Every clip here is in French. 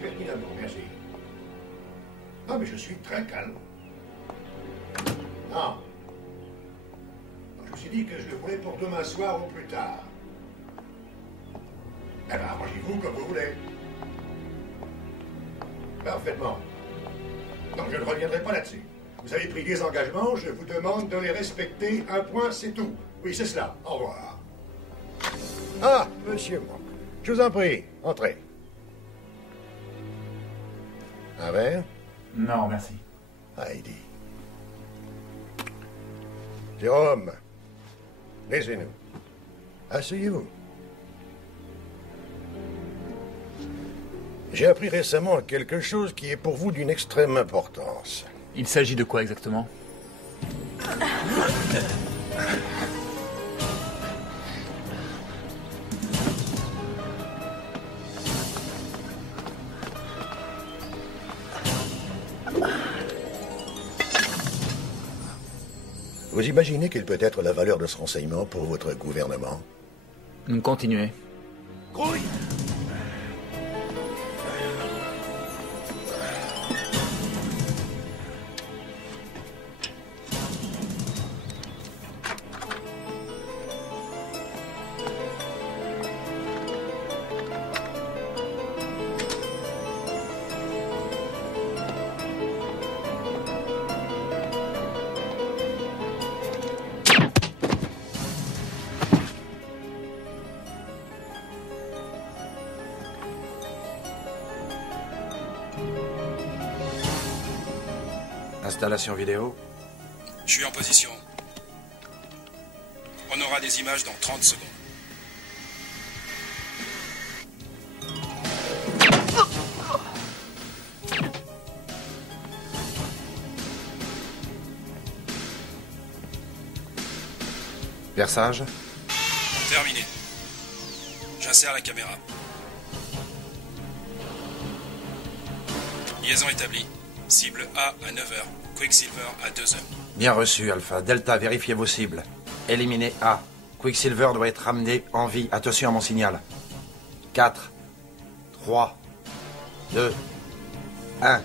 pertinemment, merci. Non, mais je suis très calme. Non. Je me suis dit que je le voulais pour demain soir ou plus tard. Eh ben, arrangez-vous comme vous voulez. Parfaitement. Donc, je ne reviendrai pas là-dessus. Vous avez pris des engagements, je vous demande de les respecter. Un point, c'est tout. Oui, c'est cela. Au revoir. Ah, monsieur Monk. Je vous en prie, entrez. Un verre? Non, merci. Heidi. Jérôme, laissez-nous. Asseyez-vous. J'ai appris récemment quelque chose qui est pour vous d'une extrême importance. Il s'agit de quoi exactement? Vous imaginez quelle peut être la valeur de ce renseignement pour votre gouvernement? Continuez. Grouille! Installation vidéo. Je suis en position. On aura des images dans 30 secondes. Perçage. Terminé. J'insère la caméra. Liaison établie. Cible A à 9h. Quicksilver à 2h. Bien reçu, Alpha. Delta, vérifiez vos cibles. Éliminez A. Quicksilver doit être ramené en vie. Attention à mon signal. 4, 3, 2, 1.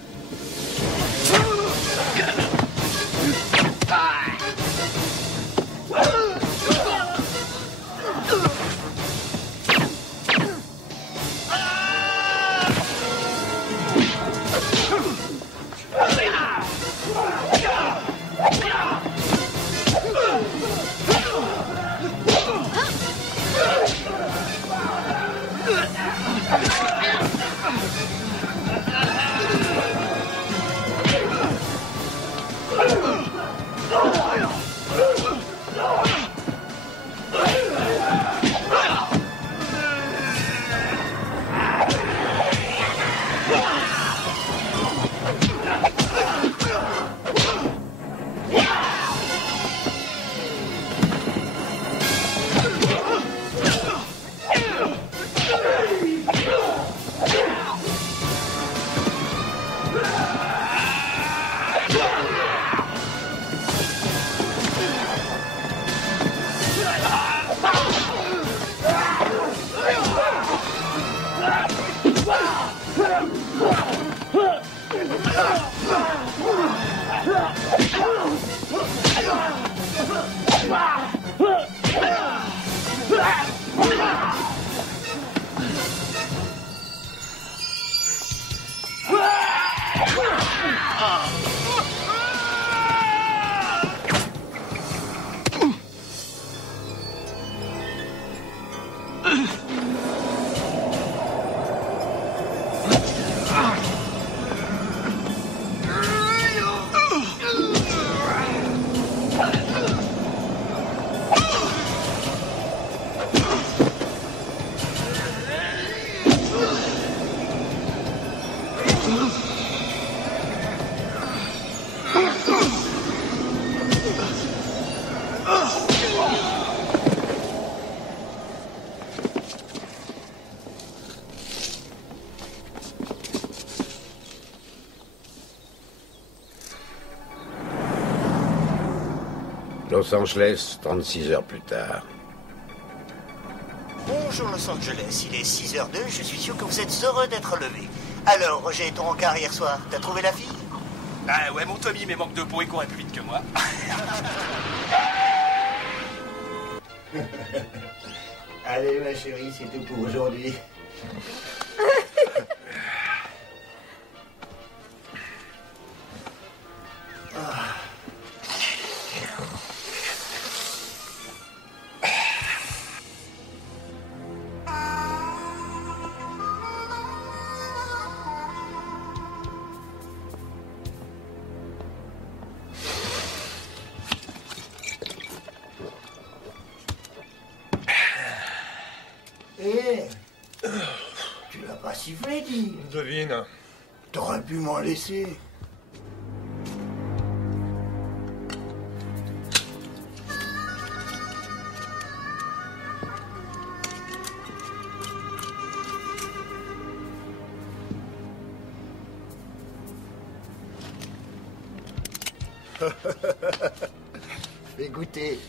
Los Angeles, 36 heures plus tard. Bonjour Los Angeles, il est 6h02, je suis sûr que vous êtes heureux d'être levé. Alors, Roger, ton rencard hier soir, t'as trouvé la fille? Bah ouais, mon Tommy, mais manque de peau et courait plus vite que moi. Allez, ma chérie, c'est tout pour aujourd'hui. Tu l'as pas sifflé, dis. Devine. T'aurais pu m'en laisser. Fais goûter.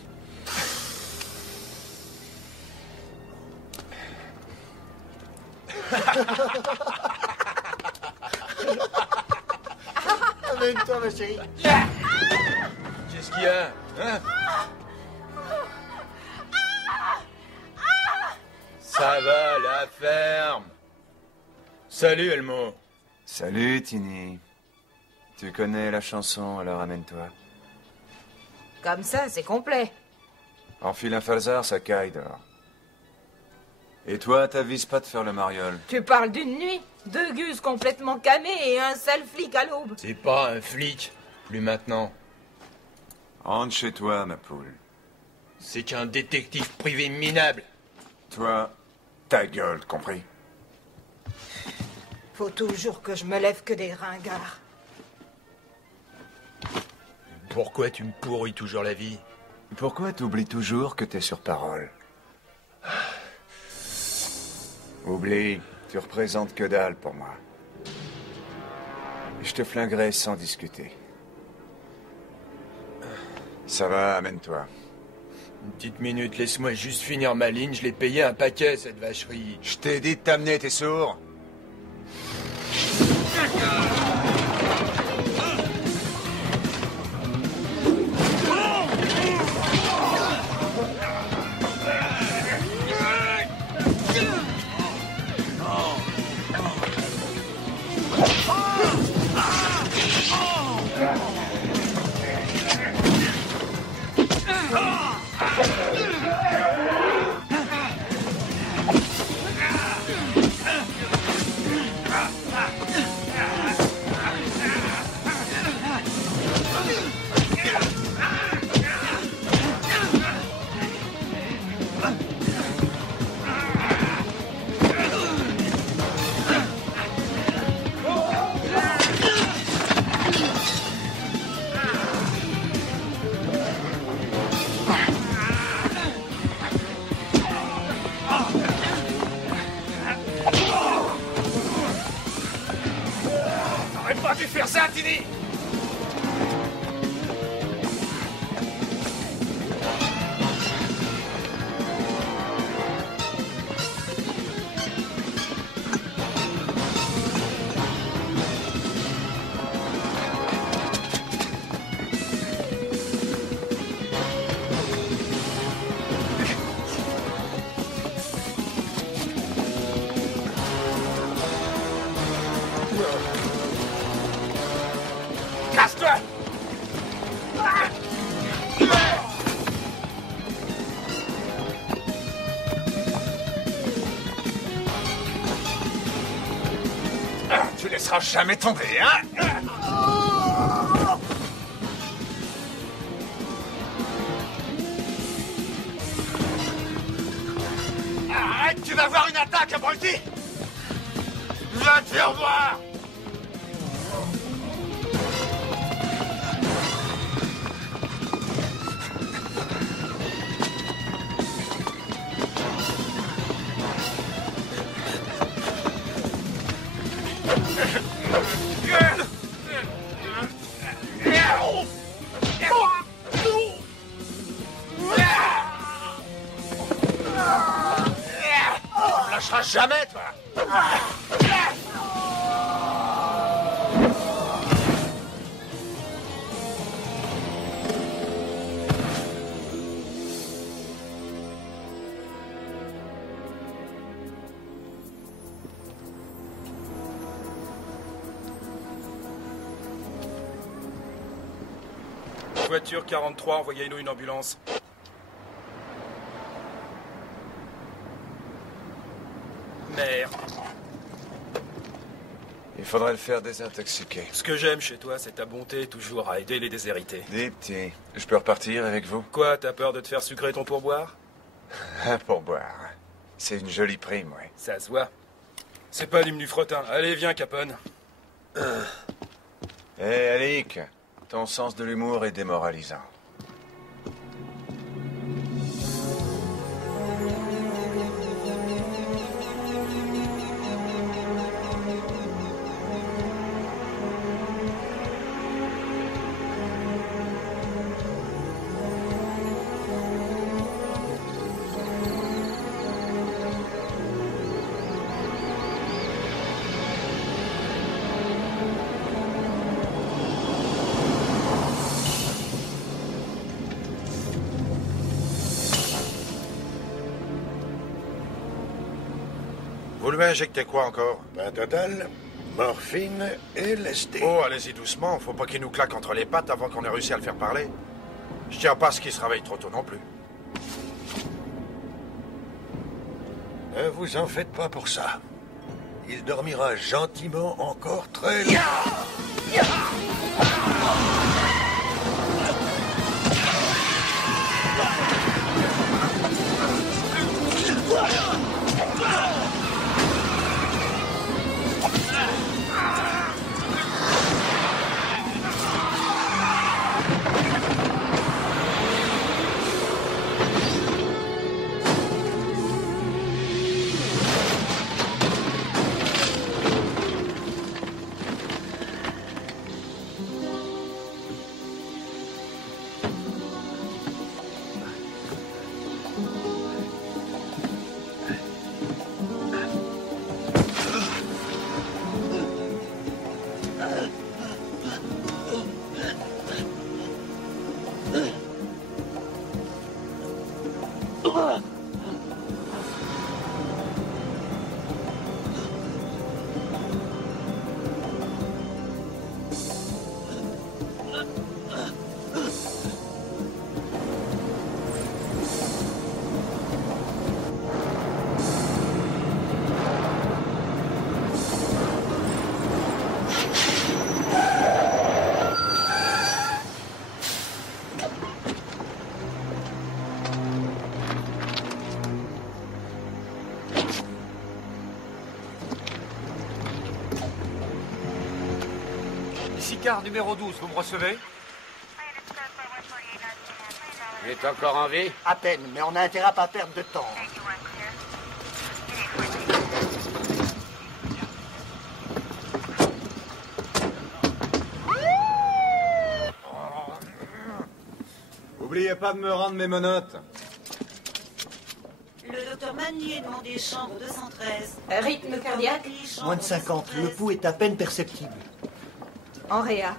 Amène-toi, ma chérie. Qu'est-ce qu'il y a, hein? Ça va, la ferme. Salut, Elmo. Salut, Tini. Tu connais la chanson, alors amène-toi. Comme ça, c'est complet. Enfile un falzar, ça caille dehors. Et toi, t'avises pas de faire le mariole. Tu parles d'une nuit, 2 gus complètement camés et un sale flic à l'aube. C'est pas un flic, plus maintenant. Rentre chez toi, ma poule. C'est qu'un détective privé minable. Toi, ta gueule, compris? Faut toujours que je me lève que des ringards. Pourquoi tu me pourris toujours la vie? Pourquoi t'oublies toujours que t'es sur parole? Oublie, tu représentes que dalle pour moi. Je te flinguerai sans discuter. Ça va, amène-toi. Une petite minute, laisse-moi juste finir ma ligne. Je l'ai payé un paquet, cette vacherie. Je t'ai dit de t'amener, t'es sourd? T'aurais pas dû faire ça, Tini! Casse-toi! Tu laisseras jamais tomber, hein? Arrête, tu vas avoir une attaque, abruti! Viens te faire voir! Tu me lâcheras jamais, toi! Voiture 43, envoyez-nous une ambulance. Merde. Il faudrait le faire désintoxiquer. Ce que j'aime chez toi, c'est ta bonté toujours à aider les déshérités. Des petits. Je peux repartir avec vous? Quoi, t'as peur de te faire sucrer ton pourboire? Pour boire. C'est une jolie prime, oui. Ça se voit. C'est pas du menu frottin. Allez, viens, Capone. Hé, Alec, ton sens de l'humour est démoralisant. Vous lui injectez quoi encore? Ben total, morphine et LSD. Oh, allez-y doucement, faut pas qu'il nous claque entre les pattes avant qu'on ait réussi à le faire parler. Je tiens pas à ce qu'il se réveille trop tôt non plus. Ne vous en faites pas pour ça. Il dormira gentiment encore très longtemps. Ici car numéro 12, vous me recevez? Il est encore en vie? À peine, mais on a intérêt à pas perdre de temps. Oubliez pas de me rendre mes menottes. Le docteur Manier demandé chambre 213. Rythme cardiaque? Moins de 50, le pouls est à peine perceptible. En réa.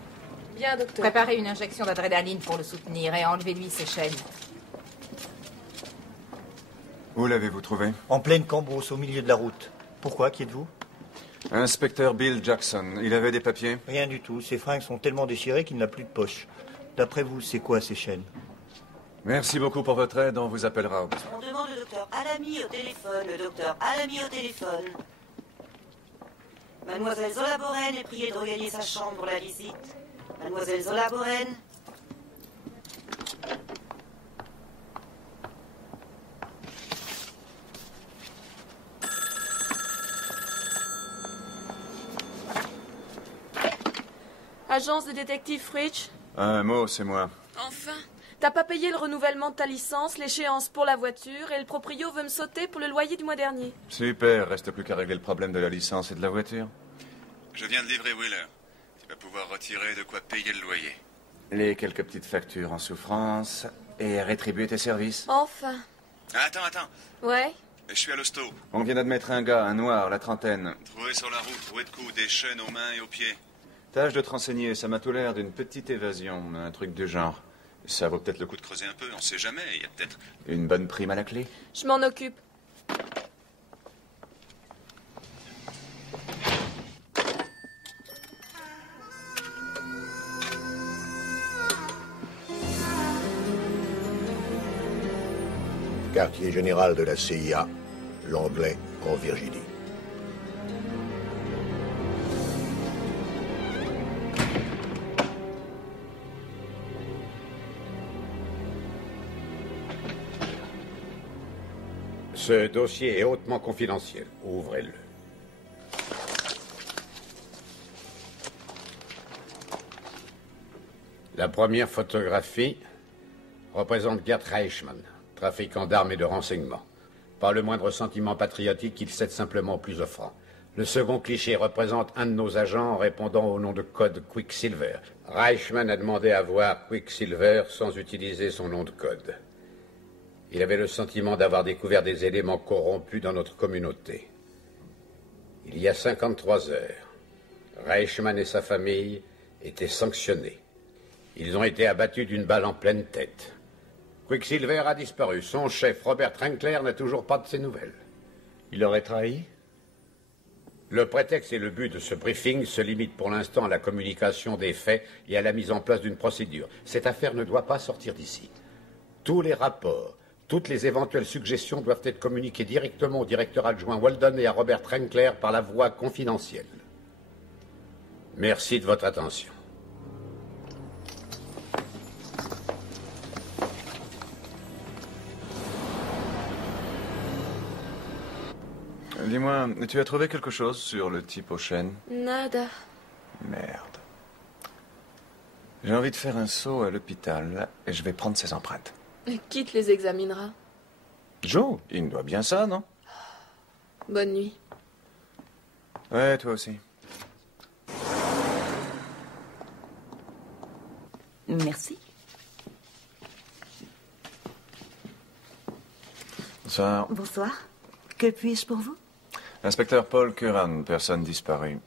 Bien, docteur. Préparez une injection d'adrénaline pour le soutenir et enlevez-lui ses chaînes. Où l'avez-vous trouvé? En pleine Cambrousse, au milieu de la route. Pourquoi, qui êtes-vous? Inspecteur Bill Jackson. Il avait des papiers? Rien du tout, ses fringues sont tellement déchirées qu'il n'a plus de poche. D'après vous, c'est quoi ces chaînes? Merci beaucoup pour votre aide, on vous appellera au besoin. On demande le docteur Alamy au téléphone. Le docteur Alamy au téléphone. Mademoiselle Zola Boren est priée de regagner sa chambre pour la visite. Mademoiselle Zola Boren. Agence de détective Fritsch. Un mot, c'est moi. Enfin. T'as pas payé le renouvellement de ta licence, l'échéance pour la voiture, et le proprio veut me sauter pour le loyer du mois dernier. Super, reste plus qu'à régler le problème de la licence et de la voiture. Je viens de livrer Wheeler. Tu vas pouvoir retirer de quoi payer le loyer. Les quelques petites factures en souffrance et rétribuer tes services. Enfin. Attends. Ouais. Je suis à l'hosto. On vient d'admettre un gars, un noir, la trentaine. Trouvé sur la route, roué de coups, des chaînes aux mains et aux pieds. Tâche de te renseigner, ça m'a tout l'air d'une petite évasion, un truc du genre. Ça vaut peut-être le coup de Creuser un peu, on sait jamais, il y a peut-être... une bonne prime à la clé. Je m'en occupe. quartier général de la CIA, Langlais, en Virginie. Ce dossier est hautement confidentiel. Ouvrez-le. La première photographie représente Gerd Reichmann, trafiquant d'armes et de renseignements. Pas le moindre sentiment patriotique, qu'il cède simplement au plus offrant. Le second cliché représente un de nos agents répondant au nom de code Quicksilver. Reichmann a demandé à voir Quicksilver sans utiliser son nom de code. Il avait le sentiment d'avoir découvert des éléments corrompus dans notre communauté. Il y a 53 heures, Reichmann et sa famille étaient sanctionnés. Ils ont été abattus d'une balle en pleine tête. Quicksilver a disparu. Son chef, Robert Renkler, n'a toujours pas de ses nouvelles. Il aurait trahi? Le prétexte et le but de ce briefing se limitent pour l'instant à la communication des faits et à la mise en place d'une procédure. Cette affaire ne doit pas sortir d'ici. Tous les rapports, toutes les éventuelles suggestions doivent être communiquées directement au directeur adjoint Walden et à Robert Renkler par la voie confidentielle. Merci de votre attention. Dis-moi, tu as trouvé quelque chose sur le type aux chaînes? Nada. Merde. J'ai envie de faire un saut à l'hôpital et je vais prendre ses empreintes. Qui te les examinera? Joe, il me doit bien ça, non? Bonne nuit. Ouais, toi aussi. Merci. Bonsoir. Bonsoir. Que puis-je pour vous? Inspecteur Paul Curran, personne disparue.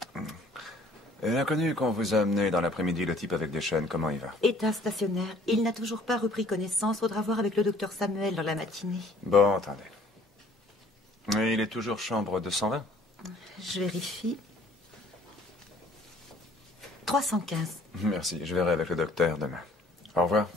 L'inconnu qu'on vous a amené dans l'après-midi, le type avec des chaînes, comment il va? État stationnaire. Il n'a toujours pas repris connaissance. Faudra voir avec le docteur Samuel dans la matinée. Bon, attendez. Et il est toujours chambre 220? Je vérifie. 315. Merci, je verrai avec le docteur demain. Au revoir.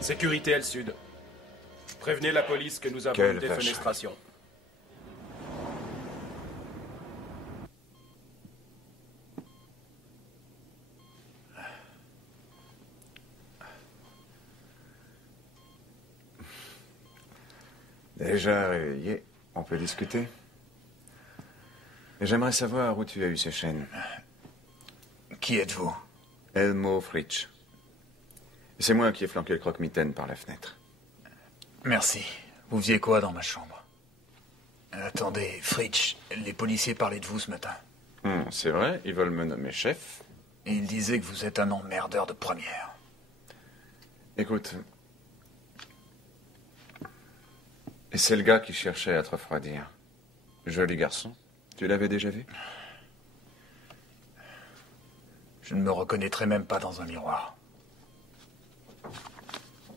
Sécurité L Sud. Prévenez la police que nous avons Quelle une défenestration. Déjà réveillé, on peut discuter. Et j'aimerais savoir où tu as eu ces chaînes. Qui êtes-vous? Elmo Fritsch. C'est moi qui ai flanqué le croque-mitaine par la fenêtre. Merci. Vous faisiez quoi dans ma chambre? Attendez, Fritsch, les policiers parlaient de vous ce matin. C'est vrai, ils veulent me nommer chef. Et ils disaient que vous êtes un emmerdeur de première. Écoute. Et c'est le gars qui cherchait à te refroidir. Joli garçon. Tu l'avais déjà vu? Je ne me reconnaîtrais même pas dans un miroir.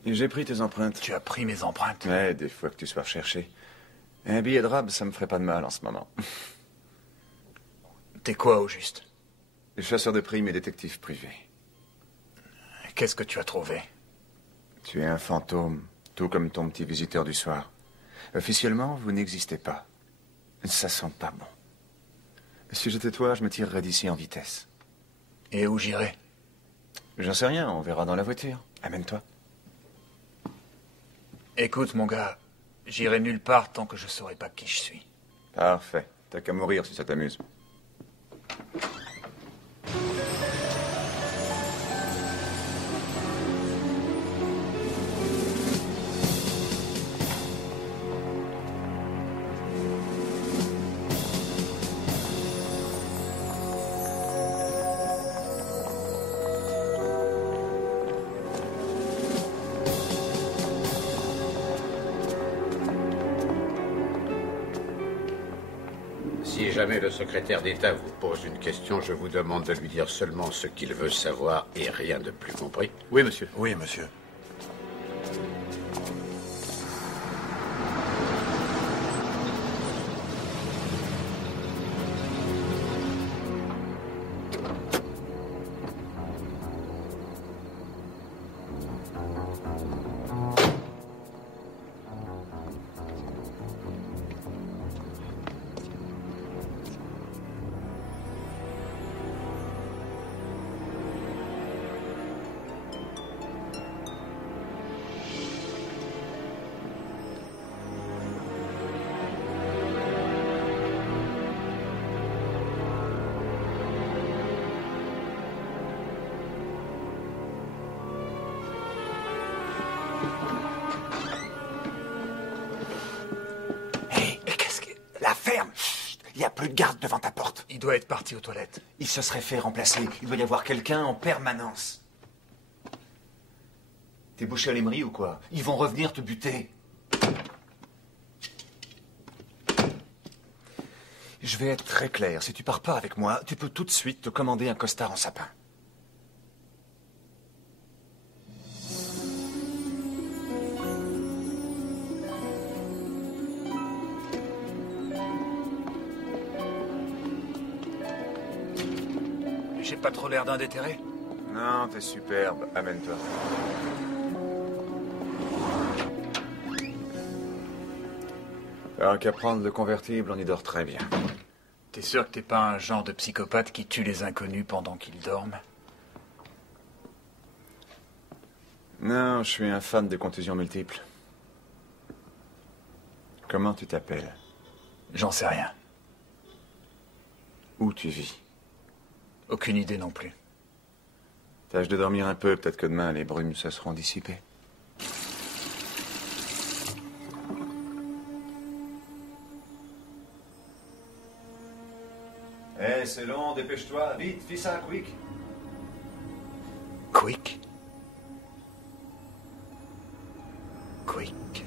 Et j'ai pris tes empreintes. Tu as pris mes empreintes? Ouais, des fois que tu sois recherché. Un billet de rab, ça me ferait pas de mal en ce moment. T'es quoi au juste? Chasseur de primes et détective privé. Qu'est-ce que tu as trouvé? Tu es un fantôme, tout comme ton petit visiteur du soir. Officiellement, vous n'existez pas. Ça sent pas bon. Si j'étais toi, je me tirerais d'ici en vitesse. Et où j'irai? J'en sais rien, on verra dans la voiture. Amène-toi. Écoute, mon gars, j'irai nulle part tant que je saurai pas qui je suis. Parfait. T'as qu'à mourir si ça t'amuse. Si jamais le secrétaire d'État vous pose une question, je vous demande de lui dire seulement ce qu'il veut savoir et rien de plus, compris? Oui, monsieur. Oui, monsieur. Il n'y a plus de garde devant ta porte. Il doit être parti aux toilettes. Il se serait fait remplacer. Il doit y avoir quelqu'un en permanence. T'es bouché à l'émery ou quoi? Ils vont revenir te buter. Je vais être très clair. Si tu pars pas avec moi, tu peux tout de suite te commander un costard en sapin. J'ai pas trop l'air d'un déterré? Non, t'es superbe. Amène-toi. Alors qu'à prendre le convertible, on y dort très bien. T'es sûr que t'es pas un genre de psychopathe qui tue les inconnus pendant qu'ils dorment? Non, je suis un fan de contusions multiples. Comment tu t'appelles? J'en sais rien. Où tu vis? Aucune idée non plus. Tâche de dormir un peu, peut-être que demain les brumes se seront dissipées. Eh, c'est long, dépêche-toi, vite, fais ça, quick. Quick? Quick.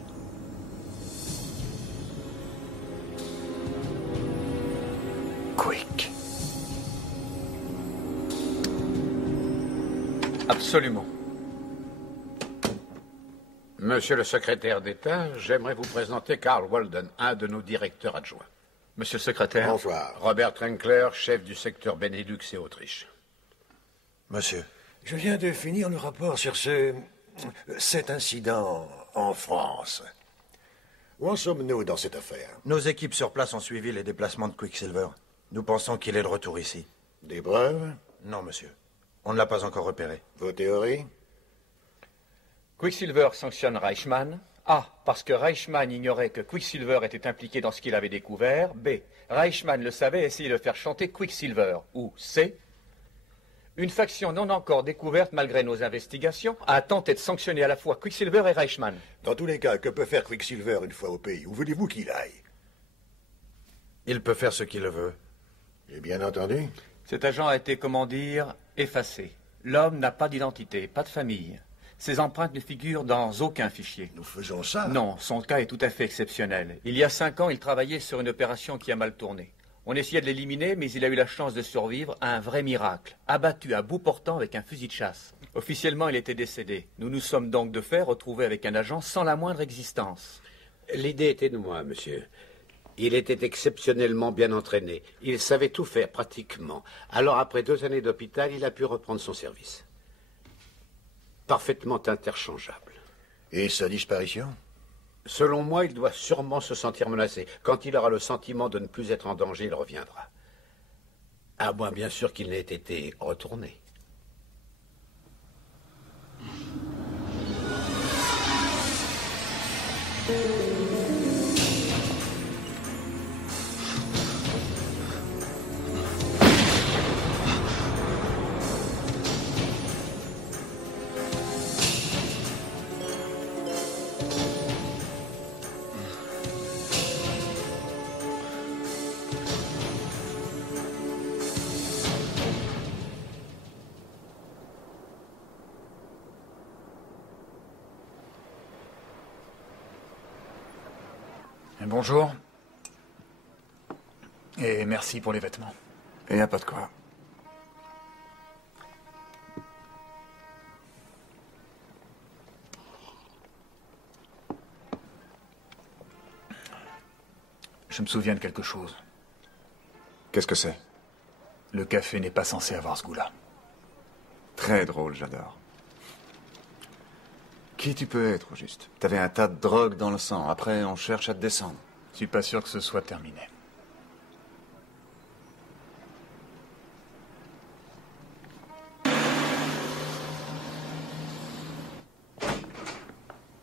Quick. Absolument. Monsieur le secrétaire d'État, j'aimerais vous présenter Carl Walden, un de nos directeurs adjoints. Monsieur le secrétaire. Bonsoir. Robert Trenkler, chef du secteur Benelux et Autriche. Monsieur. Je viens de finir le rapport sur cet incident en France. Où en sommes-nous dans cette affaire? Nos équipes sur place ont suivi les déplacements de Quicksilver. Nous pensons qu'il est de retour ici. Des preuves? Non, monsieur. On ne l'a pas encore repéré. Vos théories? Quicksilver sanctionne Reichmann, A. Parce que Reichmann ignorait que Quicksilver était impliqué dans ce qu'il avait découvert. B. Reichmann le savait et essayait de faire chanter Quicksilver. Ou C. Une faction non encore découverte malgré nos investigations a tenté de sanctionner à la fois Quicksilver et Reichmann. Dans tous les cas, que peut faire Quicksilver une fois au pays? Où voulez-vous qu'il aille? Il peut faire ce qu'il veut. J'ai bien entendu. Cet agent a été, comment dire, effacé. L'homme n'a pas d'identité, pas de famille. Ses empreintes ne figurent dans aucun fichier. Nous faisons ça? Non, son cas est tout à fait exceptionnel. Il y a 5 ans, il travaillait sur une opération qui a mal tourné. On essayait de l'éliminer, mais il a eu la chance de survivre à un vrai miracle. Abattu à bout portant avec un fusil de chasse. Officiellement, il était décédé. Nous nous sommes donc de fait retrouvés avec un agent sans la moindre existence. L'idée était de moi, monsieur. Il était exceptionnellement bien entraîné. Il savait tout faire, pratiquement. Alors, après 2 années d'hôpital, il a pu reprendre son service. Parfaitement interchangeable. Et sa disparition? Selon moi, il doit sûrement se sentir menacé. Quand il aura le sentiment de ne plus être en danger, il reviendra. À moins, bien sûr, qu'il n'ait été retourné. Bonjour. Et merci pour les vêtements. Et y a pas de quoi. Je me souviens de quelque chose. Qu'est-ce que c'est? Le café n'est pas censé avoir ce goût-là. Très drôle, j'adore. Qui tu peux être, au juste? T'avais un tas de drogue dans le sang. Après, on cherche à te descendre. Je suis pas sûr que ce soit terminé.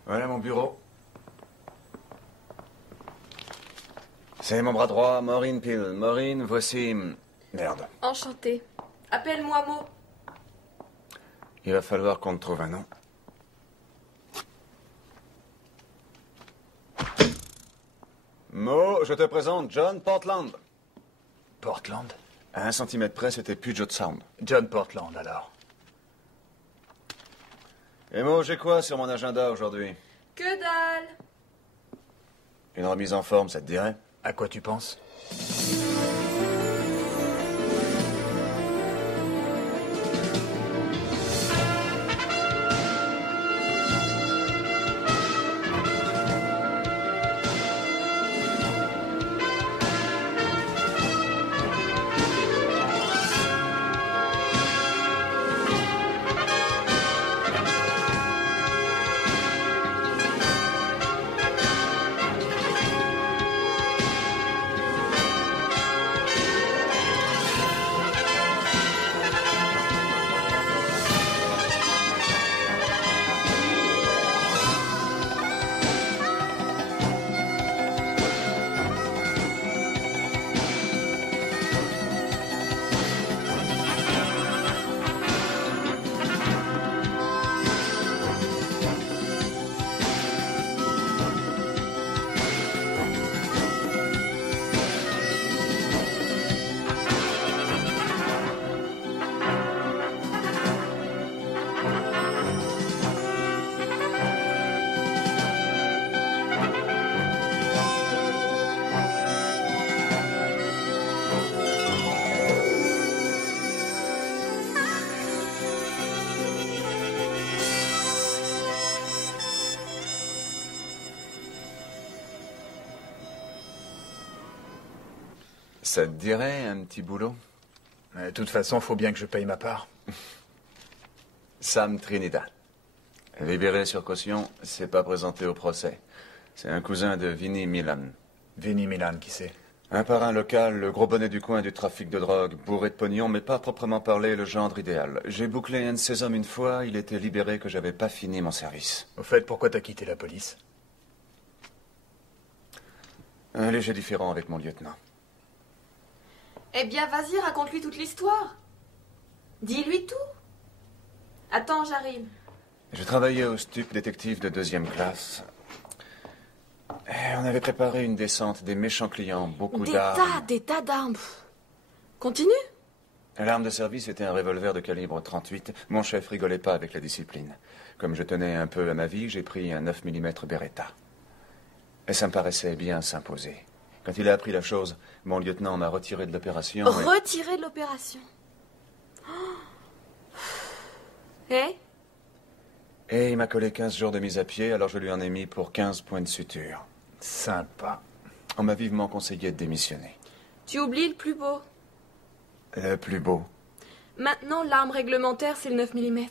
Voilà mon bureau. C'est mon bras droit, Maureen Peel. Maureen, voici... Merde. Enchantée. Appelle-moi Mo. Il va falloir qu'on te trouve un nom. Mo, je te présente John Portland. Portland? À 1 centimètre près, c'était Puget Sound. John Portland, alors. Et Mo, j'ai quoi sur mon agenda aujourd'hui? Que dalle! Une remise en forme, ça te dirait? À quoi tu penses? Ça te dirait un petit boulot? De toute façon, faut bien que je paye ma part. Sam Trinidad. Libéré sur caution, s'est pas présenté au procès. C'est un cousin de Vinnie Milan. Vinnie Milan, qui c'est? Un parrain local, le gros bonnet du coin du trafic de drogue, bourré de pognon, mais pas proprement parlé le gendre idéal. J'ai bouclé un de ces hommes une fois, il était libéré que j'avais pas fini mon service. Au fait, pourquoi t'as quitté la police? Un léger différent avec mon lieutenant. Eh bien, vas-y, raconte-lui toute l'histoire. Dis-lui tout. Attends, j'arrive. Je travaillais au stup détective de 2e classe. Et on avait préparé une descente, des méchants clients, beaucoup d'armes. Des tas d'armes. Continue. L'arme de service était un revolver de calibre 38. Mon chef rigolait pas avec la discipline. Comme je tenais un peu à ma vie, j'ai pris un 9 mm Beretta. Et ça me paraissait bien s'imposer. Quand il a appris la chose, mon lieutenant m'a retiré de l'opération. Retiré de l'opération. Et il m'a collé 15 jours de mise à pied, alors je lui en ai mis pour 15 points de suture. Sympa. On m'a vivement conseillé de démissionner. Tu oublies le plus beau. Le plus beau. Maintenant, l'arme réglementaire, c'est le 9 mm.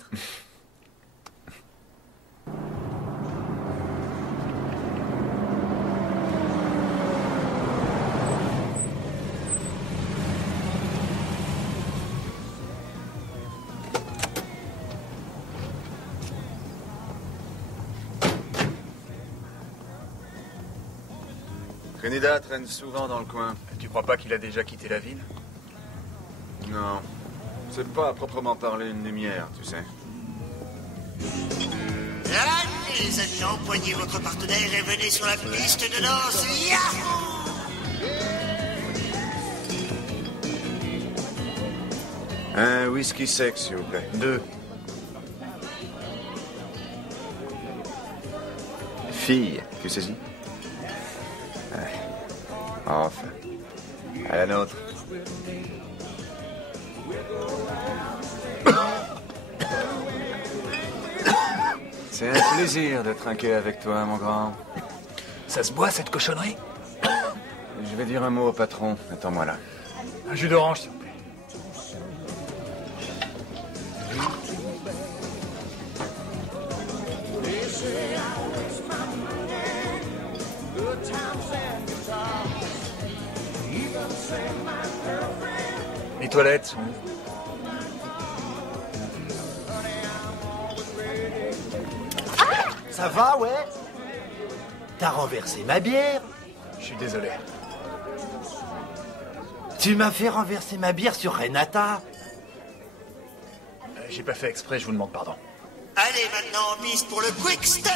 Trinidad traîne souvent dans le coin. Tu crois pas qu'il a déjà quitté la ville? Non. C'est pas à proprement parler une lumière, tu sais. Allez, les amis, empoignez votre partenaire et venez sur la piste de danse. Yahoo! Un whisky sec, s'il vous plaît. 2. Fille, tu saisis? Enfin. À la nôtre. C'est un plaisir de trinquer avec toi, mon grand. Ça se boit, cette cochonnerie? Je vais dire un mot au patron. Attends-moi là. Un jus d'orange, s'il vous plaît. Les toilettes sont où? Ça va, ouais? T'as renversé ma bière? Je suis désolé. Tu m'as fait renverser ma bière sur Renata? J'ai pas fait exprès, je vous demande pardon. Allez, maintenant en piste pour le quick step!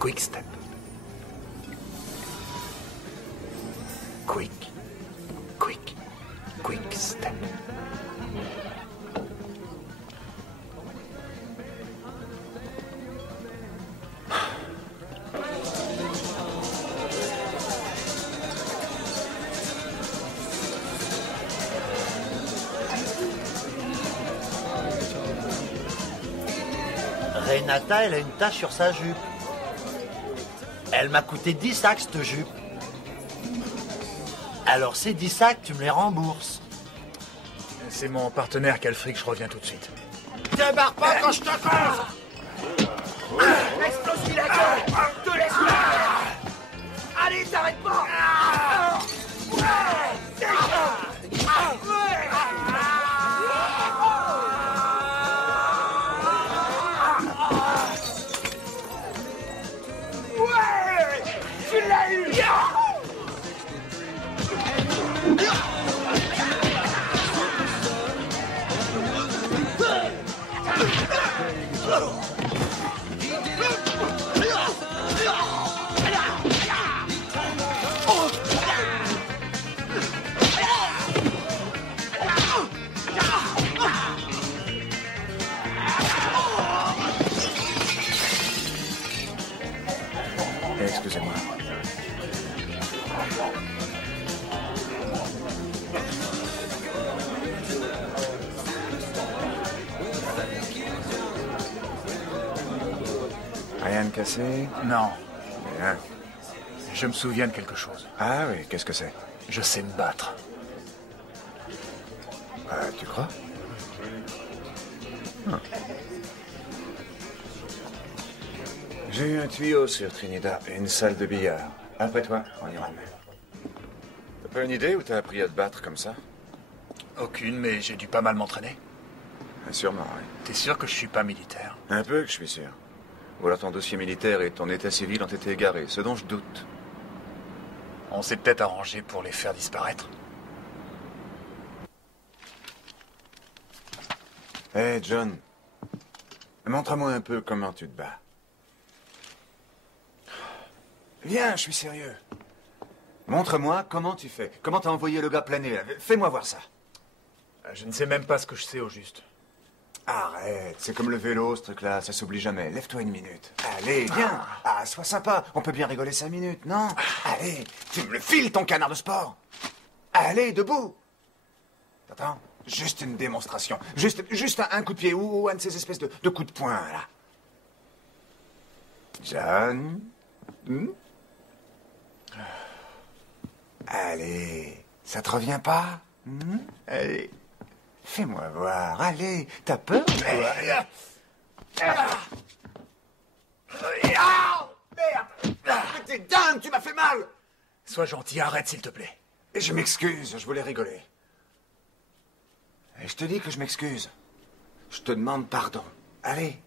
Quick step. Quick step. Renata, elle a une tache sur sa jupe. Elle m'a coûté 10 sacs, cette jupe. Alors ces 10 sacs, tu me les rembourses. C'est mon partenaire qui a le fric, je reviens tout de suite. Débarque pas quand je te cause! Explose-lui la gueule! Te laisse pas! Allez, t'arrêtes pas! Ouais! Tu l'as eu! Excusez-moi. Rien de cassé? Non. Bien. Je me souviens de quelque chose. Ah oui, qu'est-ce que c'est? Je sais me battre. Tu crois? J'ai eu un tuyau sur Trinidad et une salle de billard. Après toi, on ira mieux. T'as pas une idée où t'as appris à te battre comme ça? Aucune, mais j'ai dû pas mal m'entraîner. Sûrement, oui. T'es sûr que je suis pas militaire? Un peu, je suis sûr. Ou alors ton dossier militaire et ton état civil ont été égarés, ce dont je doute. On s'est peut-être arrangé pour les faire disparaître. Hé, John. Montre-moi un peu comment tu te bats. Viens, je suis sérieux. Montre-moi comment tu fais. Comment t'as envoyé le gars planer, là. Fais-moi voir ça. Je ne sais même pas ce que je sais au juste. Arrête, c'est comme le vélo, ce truc-là, ça s'oublie jamais. Lève-toi une minute. Allez, viens. Ah, sois sympa. On peut bien rigoler 5 minutes, non? Allez, tu me le files, ton canard de sport. Allez, debout. Attends, juste une démonstration. Juste un coup de pied ou un de ces espèces de coups de poing, là. John? Allez, ça te revient pas? Allez. Fais-moi voir, allez, t'as peur? Merde! Mais t'es dingue, tu m'as fait mal! Sois gentil, arrête s'il te plaît. Et je m'excuse, je voulais rigoler. Et je te dis que je m'excuse. Je te demande pardon. Allez.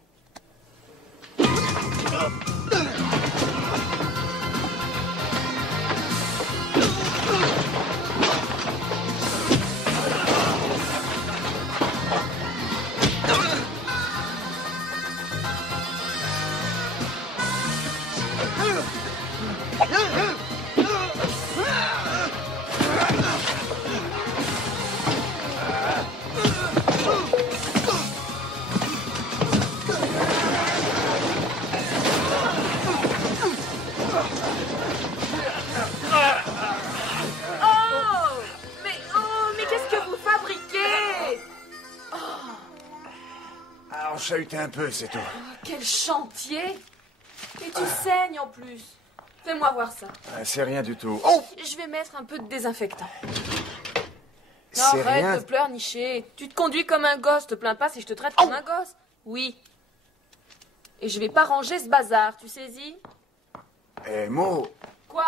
Chahuter un peu, c'est tout. Oh, quel chantier! Et tu saignes en plus. Fais-moi voir ça. C'est rien du tout. Oh! Je vais mettre un peu de désinfectant. C'est Arrête rien. de pleurnicher. Tu te conduis comme un gosse. Te plains pas si je te traite comme un gosse. Oui. Et je vais pas ranger ce bazar, tu saisis? Eh, Mo! Quoi?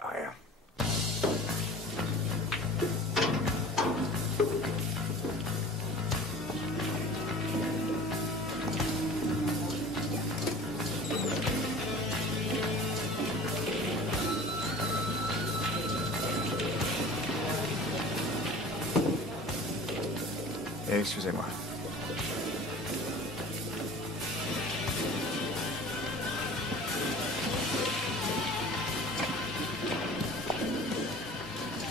Rien. Excusez-moi.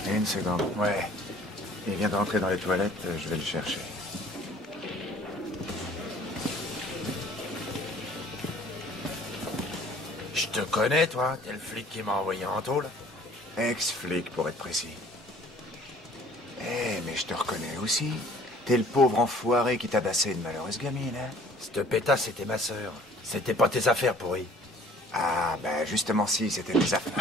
Une seconde. Ouais. Il vient de rentrer dans les toilettes, je vais le chercher. Je te connais, toi. T'es le flic qui m'a envoyé en tôle. Ex-flic, pour être précis. Eh, mais je te reconnais aussi. T'es le pauvre enfoiré qui tabassait une malheureuse gamine, hein? Cette pétasse, c'était ma sœur. C'était pas tes affaires, pourri. Ah, ben justement si, c'était des affaires.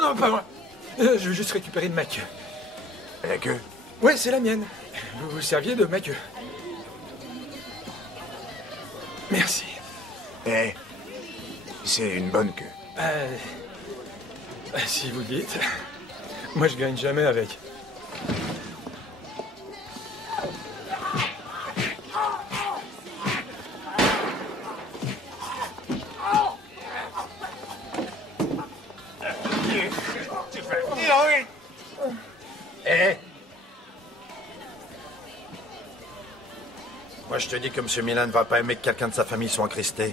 Non, pas moi. Je veux juste récupérer de ma queue. La queue? Ouais, c'est la mienne. Vous vous serviez de ma queue. Merci. Eh, c'est une bonne queue. Si vous dites. Moi, je gagne jamais avec. Moi, je te dis que M. Milan ne va pas aimer que quelqu'un de sa famille soit encristé.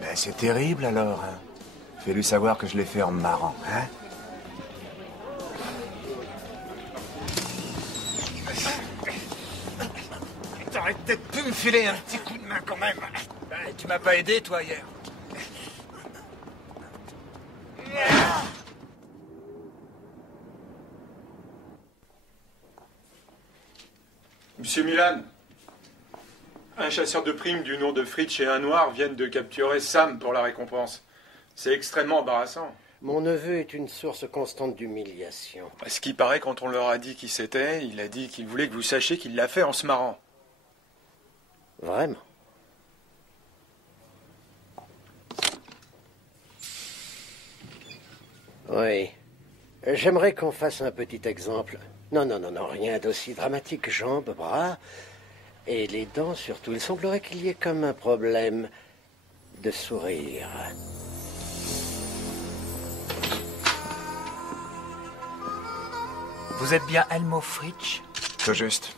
Ben, c'est terrible, alors. Hein. Fais-lui savoir que je l'ai fait en me marrant, hein? T'aurais peut-être pu me filer un petit coup de main, quand même. Ben, tu m'as pas aidé, toi, hier. Monsieur Milan, un chasseur de primes du nom de Fritsch et un noir viennent de capturer Sam pour la récompense. C'est extrêmement embarrassant. Mon neveu est une source constante d'humiliation. À ce qui paraît, quand on leur a dit qui c'était, il a dit qu'il voulait que vous sachiez qu'il l'a fait en se marrant. Vraiment? Oui. J'aimerais qu'on fasse un petit exemple. Non, rien d'aussi dramatique. Jambes, bras et les dents surtout. Il semblerait qu'il y ait comme un problème de sourire. Vous êtes bien Elmo Fritsch? Tout juste.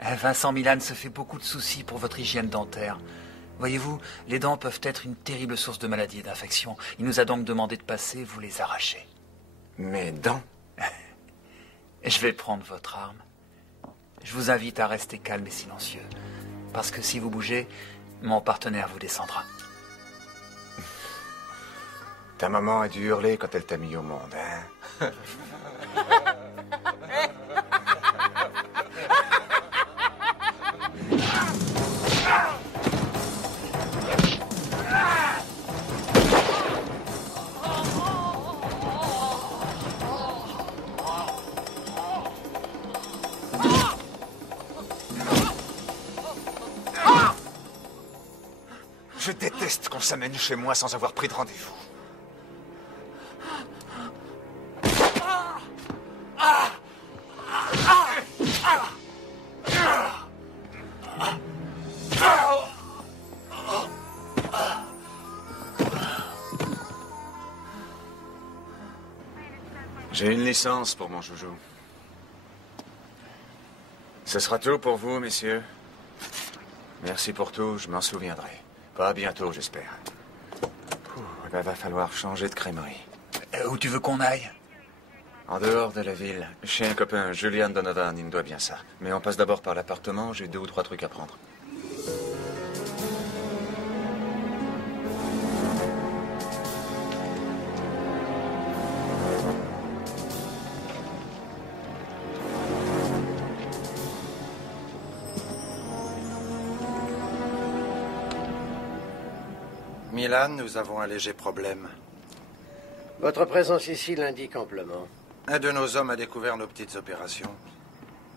Vincent Milan se fait beaucoup de soucis pour votre hygiène dentaire. Voyez-vous, les dents peuvent être une terrible source de maladies et d'infections. Il nous a donc demandé de passer, vous les arracher. Mes dents? Je vais prendre votre arme. Je vous invite à rester calme et silencieux. Parce que si vous bougez, mon partenaire vous descendra. Ta maman a dû hurler quand elle t'a mis au monde, hein? Je déteste qu'on s'amène chez moi sans avoir pris de rendez-vous. J'ai une licence pour mon joujou. Ce sera tout pour vous, messieurs. Merci pour tout, je m'en souviendrai. Pas bientôt, j'espère. Eh ben, va falloir changer de crèmerie. Où tu veux qu'on aille? En dehors de la ville. Chez un copain, Julian Donovan, il me doit bien ça. Mais on passe d'abord par l'appartement, j'ai 2 ou 3 trucs à prendre. Milan, nous avons un léger problème. Votre présence ici l'indique amplement. Un de nos hommes a découvert nos petites opérations.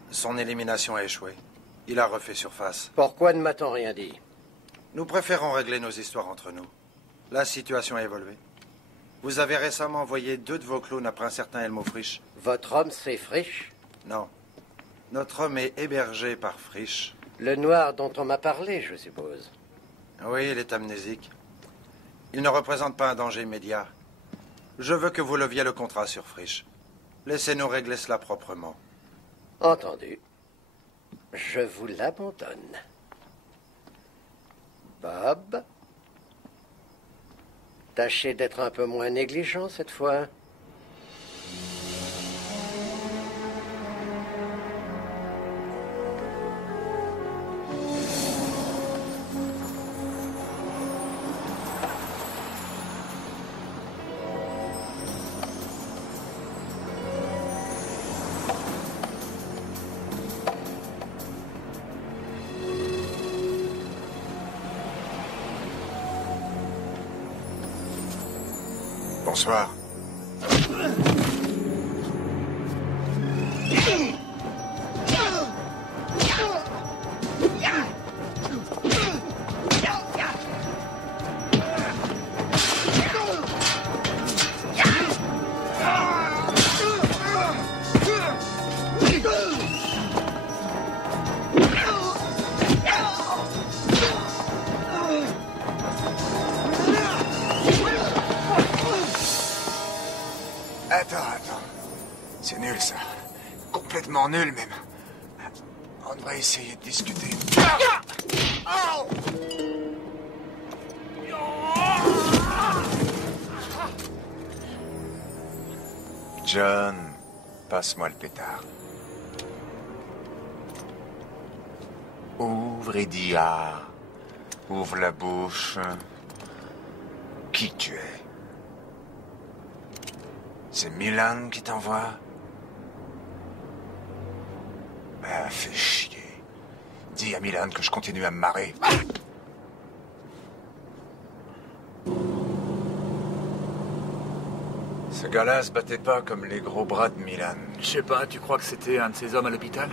Son élimination a échoué. Il a refait surface. Pourquoi ne m'a-t-on rien dit? Nous préférons régler nos histoires entre nous. La situation a évolué. Vous avez récemment envoyé 2 de vos clowns après un certain Elmo Frisch. Votre homme, c'est Frisch? Non. Notre homme est hébergé par Frisch. Le noir dont on m'a parlé, je suppose. Oui, il est amnésique. Il ne représente pas un danger immédiat. Je veux que vous leviez le contrat sur Frisch. Laissez-nous régler cela proprement. Entendu. Je vous l'abandonne. Bob, tâchez d'être un peu moins négligent cette fois. Bonsoir. Attends. C'est nul, ça. Complètement nul, même. On devrait essayer de discuter. John, passe-moi le pétard. Ouvre et dis ah. Ouvre la bouche. Qui tu es? C'est Milan qui t'envoie? Ah, fais chier. Dis à Milan que je continue à me marrer. Ce gars-là se battait pas comme les gros bras de Milan. Je sais pas, tu crois que c'était un de ces hommes à l'hôpital?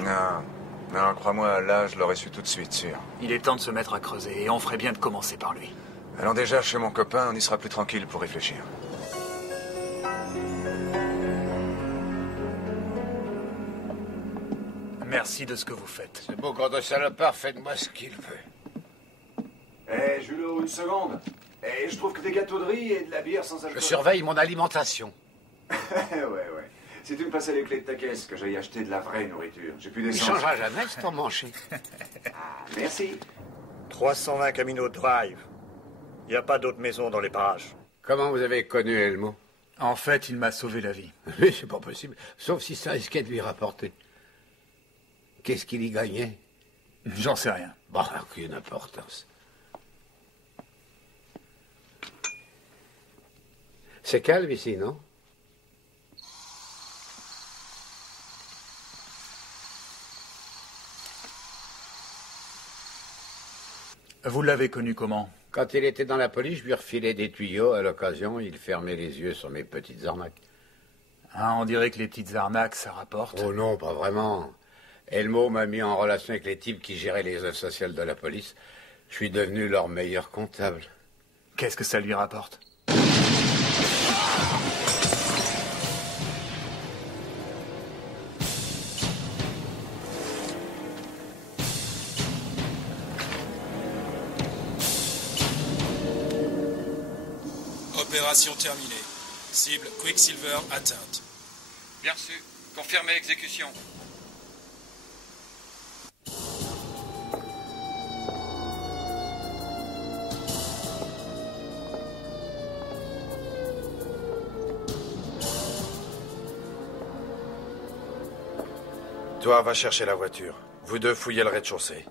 Non, crois-moi, là, je l'aurais su tout de suite, sûr. Il est temps de se mettre à creuser, et on ferait bien de commencer par lui. Allons déjà chez mon copain, on y sera plus tranquille pour réfléchir. Merci de ce que vous faites. C'est beau quand un salopard fait de moi ce qu'il veut. Eh, Julot, une seconde. Eh, je trouve que des gâteaux de riz et de la bière sans alcool... Je surveille mon alimentation. ouais. Si tu me passais les clés de ta caisse, que j'aille acheter de la vraie nourriture. J'ai plus Il d'essence. changera jamais, c'est en manché. Merci. 320 Camino Drive. Il n'y a pas d'autre maison dans les parages. Comment vous avez connu Elmo? En fait, il m'a sauvé la vie. Oui, c'est pas possible. Sauf si ça risquait de lui rapporter. Qu'est-ce qu'il y gagnait? J'en sais rien. Bon, aucune importance. C'est calme ici, non? Vous l'avez connu comment? Quand il était dans la police, je lui refilais des tuyaux. À l'occasion, il fermait les yeux sur mes petites arnaques. Ah, on dirait que les petites arnaques, ça rapporte. Oh non, pas vraiment. Elmo m'a mis en relation avec les types qui géraient les œuvres sociales de la police. Je suis devenu leur meilleur comptable. Qu'est-ce que ça lui rapporte? Opération terminée. Cible Quicksilver atteinte. Bien reçu. Confirmé exécution. Toi, va chercher la voiture. Vous deux fouillez le rez-de-chaussée.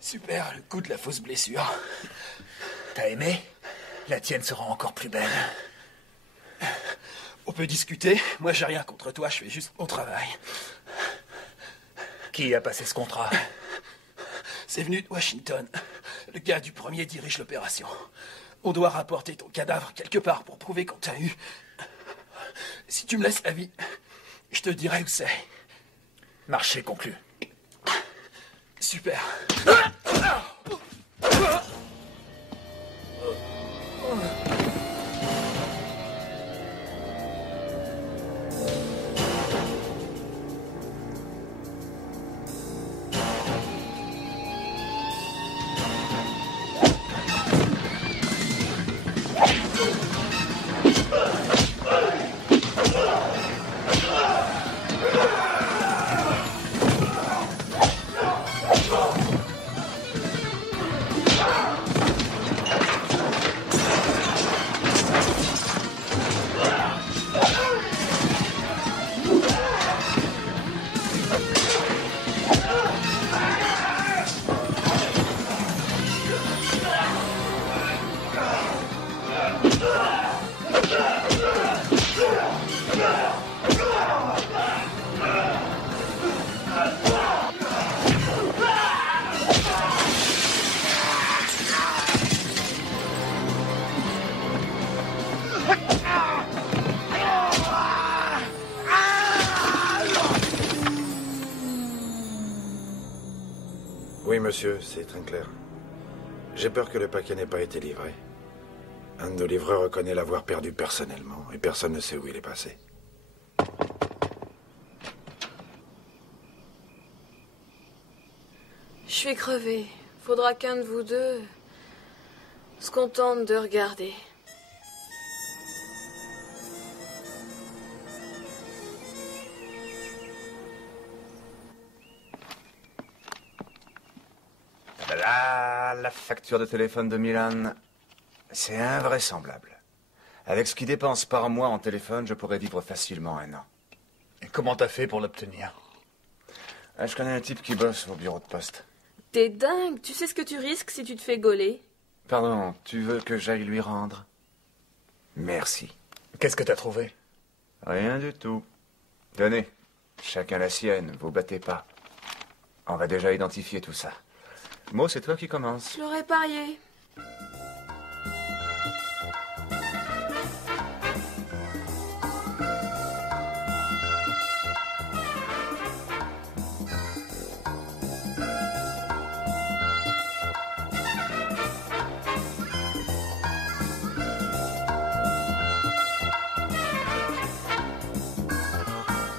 Super, le coup de la fausse blessure. T'as aimé? La tienne sera encore plus belle. On peut discuter. Moi, j'ai rien contre toi, je fais juste mon travail. Qui a passé ce contrat? C'est venu de Washington. Le gars du premier dirige l'opération. On doit rapporter ton cadavre quelque part pour prouver qu'on t'a eu. Si tu me laisses la vie, je te dirai où c'est. Marché conclu. Super. monsieur, c'est très clair. J'ai peur que le paquet n'ait pas été livré. Un de nos livreurs reconnaît l'avoir perdu personnellement, et personne ne sait où il est passé. Je suis crevée. Faudra qu'un de vous deux se contente de regarder. Là, la facture de téléphone de Milan, c'est invraisemblable. Avec ce qu'il dépense par mois en téléphone, je pourrais vivre facilement 1 an. Et comment t'as fait pour l'obtenir? Je connais un type qui bosse au bureau de poste. T'es dingue, tu sais ce que tu risques si tu te fais gauler? Pardon, tu veux que j'aille lui rendre? Merci. Qu'est-ce que t'as trouvé? Rien du tout. Tenez, chacun la sienne, vous battez pas. On va déjà identifier tout ça. Mo, c'est toi qui commence. Je l'aurais parié.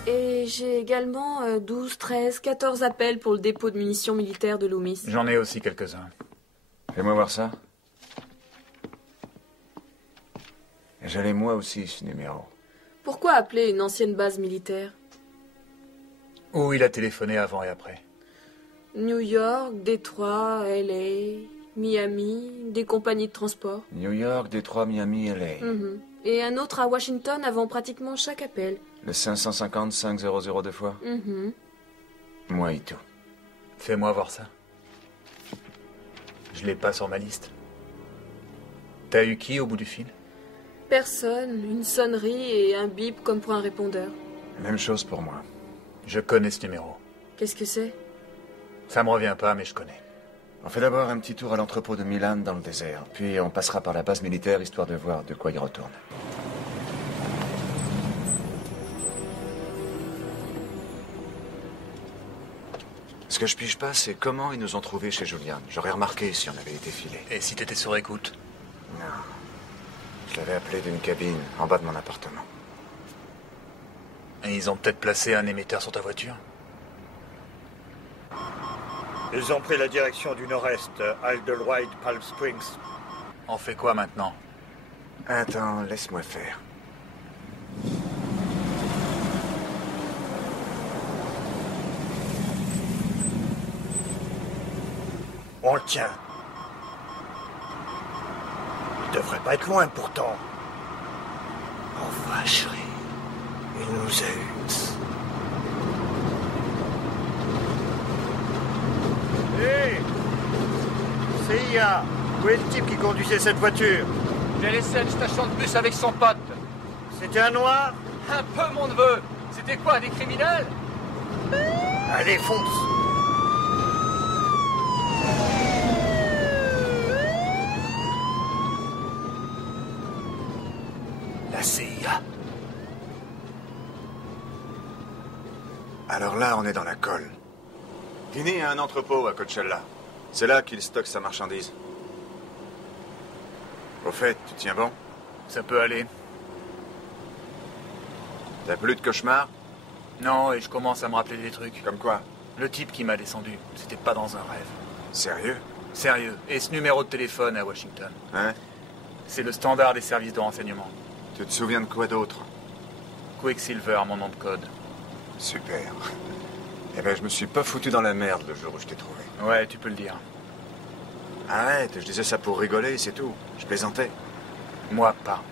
Et j'ai également 12, 13, 14 appels pour le dépôt de munitions militaires de Loomis. J'en ai aussi quelques-uns. Fais-moi voir ça. J'allais moi aussi ce numéro. Pourquoi appeler une ancienne base militaire? Où il a téléphoné avant et après? New York, Détroit, LA, Miami, des compagnies de transport. New York, Détroit, Miami, LA. Et un autre à Washington avant pratiquement chaque appel. Le 550-500 deux fois? Moi et tout. Fais-moi voir ça. Je l'ai pas sur ma liste. T'as eu qui au bout du fil? Personne, une sonnerie et un bip comme pour un répondeur. Même chose pour moi. Je connais ce numéro. Qu'est-ce que c'est? Ça me revient pas, mais je connais. On fait d'abord un petit tour à l'entrepôt de Milan dans le désert, puis on passera par la base militaire histoire de voir de quoi il retourne. Ce que je pige pas, c'est comment ils nous ont trouvés chez Julian. J'aurais remarqué si on avait été filé. Et si t'étais sur écoute? Non. Je l'avais appelé d'une cabine, en bas de mon appartement. Et ils ont peut-être placé un émetteur sur ta voiture? Ils ont pris la direction du nord-est, Idlewild, Palm Springs. On fait quoi maintenant? Attends, laisse-moi faire. On le tient. Il devrait pas être loin pourtant. En vacherie. Il nous a eu. Hé CIA, où est le type qui conduisait cette voiture? J'ai laissé à une station de bus avec son pote. C'était un noir? Un peu, mon neveu. C'était quoi, des criminels? Allez, fonce! La CIA. Alors là, on est dans la colle. Guinée a un entrepôt à Coachella. C'est là qu'il stocke sa marchandise. Au fait, tu tiens bon? Ça peut aller. T'as plus de cauchemars? Non, et je commence à me rappeler des trucs. Comme quoi? Le type qui m'a descendu, c'était pas dans un rêve. Sérieux? Sérieux. Et ce numéro de téléphone à Washington? Hein? C'est le standard des services de renseignement. Tu te souviens de quoi d'autre? Quicksilver, mon nom de code. Super. Eh ben, je me suis pas foutu dans la merde le jour où je t'ai trouvé. Ouais, tu peux le dire. Arrête, je disais ça pour rigoler, c'est tout. Je plaisantais. Moi, pas.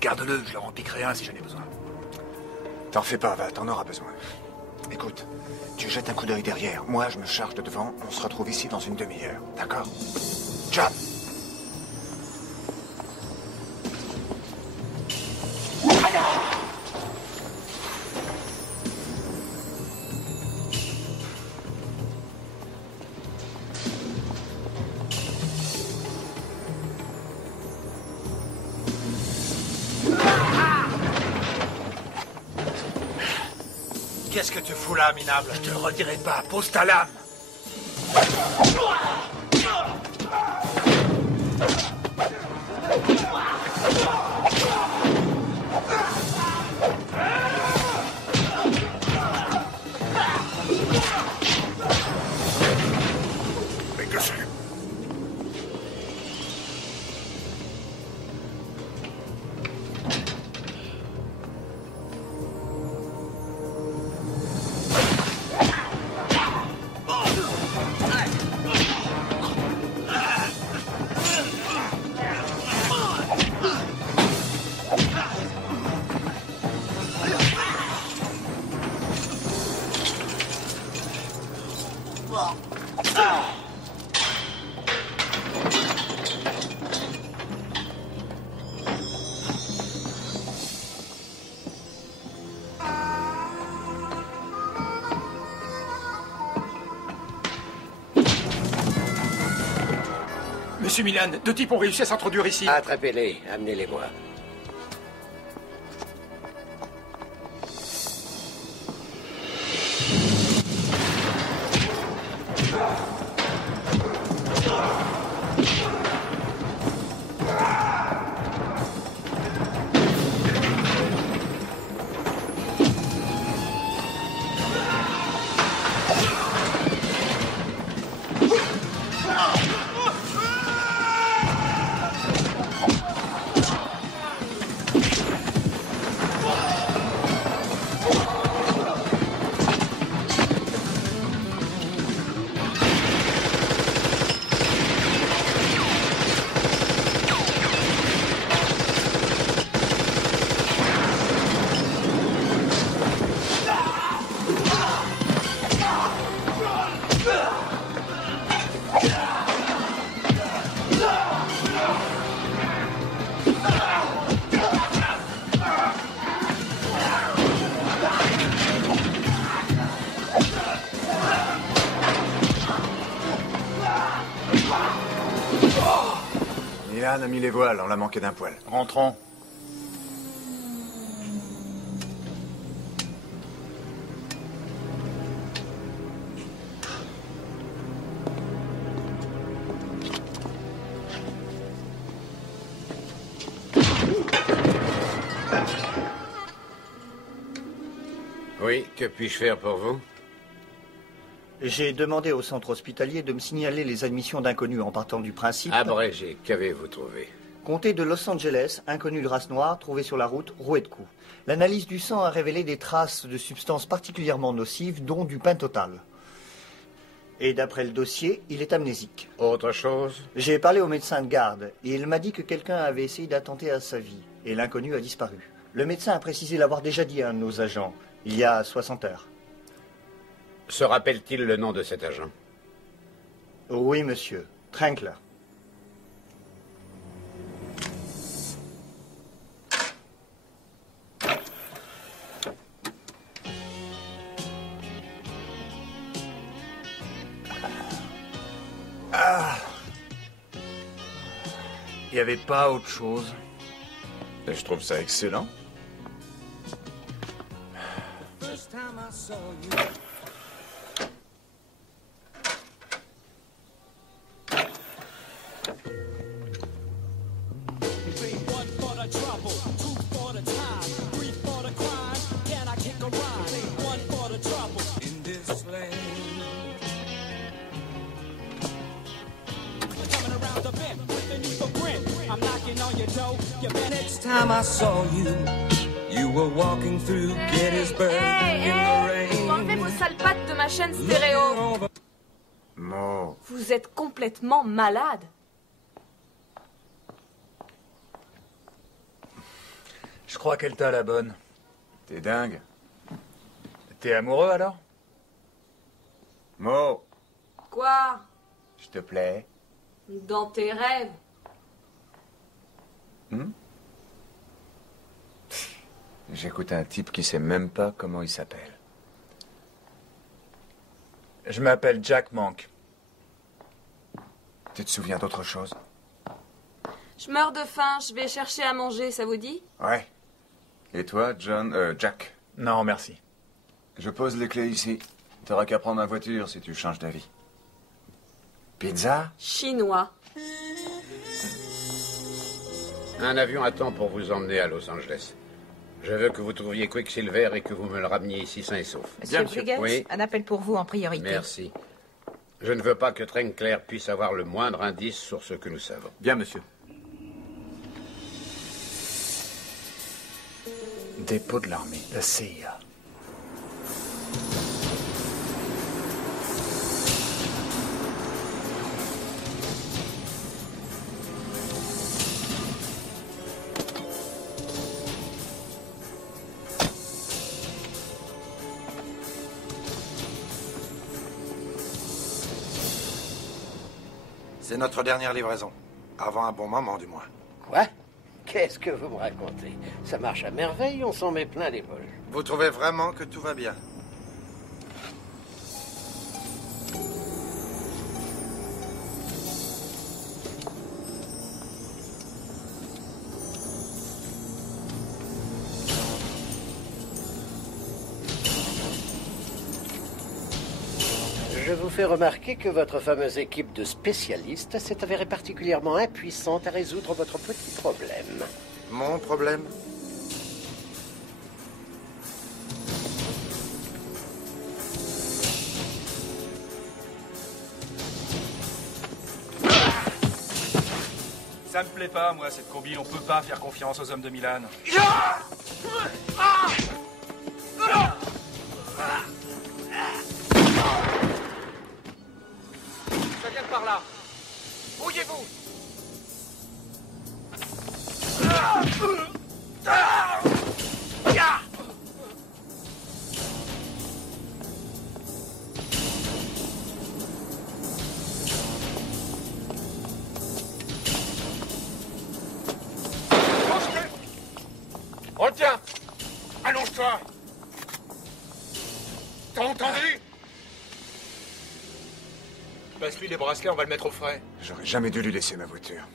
Garde-le, je leur en piquerai un si j'en ai besoin. T'en fais pas, va, t'en auras besoin. Écoute, tu jettes un coup d'œil derrière. Moi, je me charge de devant. On se retrouve ici dans une demi-heure. D'accord? John! Qu'est-ce que tu fous là, minable? Je te le redirai pas. Pose ta lame. Mais que c'est? Monsieur Milan, deux types ont réussi à s'introduire ici. Attrapez-les, amenez-les-moi. Milan a mis les voiles, on l'a manqué d'un poil. Rentrons. Oui, que puis-je faire pour vous? J'ai demandé au centre hospitalier de me signaler les admissions d'inconnus en partant du principe... Abrégé, qu'avez-vous trouvé? Comté de Los Angeles, inconnu de race noire, trouvé sur la route, roué de coups. L'analyse du sang a révélé des traces de substances particulièrement nocives, dont du pentotal. Et d'après le dossier, il est amnésique. Autre chose? J'ai parlé au médecin de garde, et il m'a dit que quelqu'un avait essayé d'attenter à sa vie, et l'inconnu a disparu. Le médecin a précisé l'avoir déjà dit à un de nos agents, il y a 60 heures. Se rappelle-t-il le nom de cet agent? Oui, monsieur. Trankler. Ah. Il n'y avait pas autre chose. Je trouve ça excellent. Time I saw you, you were walking through Gettysburg in the rain. Enlevez vos sales pattes de ma chaîne stéréo. Mo. Vous êtes complètement malade. Je crois qu'elle t'a la bonne. T'es dingue. T'es amoureux alors? Mo, Quoi? je te plais. Dans tes rêves. J'écoute un type qui sait même pas comment il s'appelle. Je m'appelle Jack Mank. Tu te souviens d'autre chose? Je meurs de faim, je vais chercher à manger, ça vous dit? Ouais. Et toi, Jack? Non, merci. Je pose les clés ici. T'auras qu'à prendre ma voiture si tu changes d'avis. Pizza? Chinois. Un avion attend pour vous emmener à Los Angeles. Je veux que vous trouviez Quicksilver et que vous me le rameniez ici sain et sauf. Monsieur Briggs, Oui. un appel pour vous en priorité. Merci. Je ne veux pas que Trenclair puisse avoir le moindre indice sur ce que nous savons. Bien, monsieur. Dépôt de l'armée, la CIA. C'est notre dernière livraison. Avant un bon moment, du moins. Quoi? Qu'est-ce que vous me racontez? Ça marche à merveille, on s'en met plein les poches. Vous trouvez vraiment que tout va bien? Je vous fais remarquer que votre fameuse équipe de spécialistes s'est avérée particulièrement impuissante à résoudre votre petit problème. Mon problème? Ça me plaît pas, moi, cette combi. On peut pas faire confiance aux hommes de Milan. Ça vient de par là. Brouillez-vous. Retiens! Allonge-toi! T'as entendu? Passe-lui les bracelets, on va le mettre au frais. J'aurais jamais dû lui laisser ma voiture.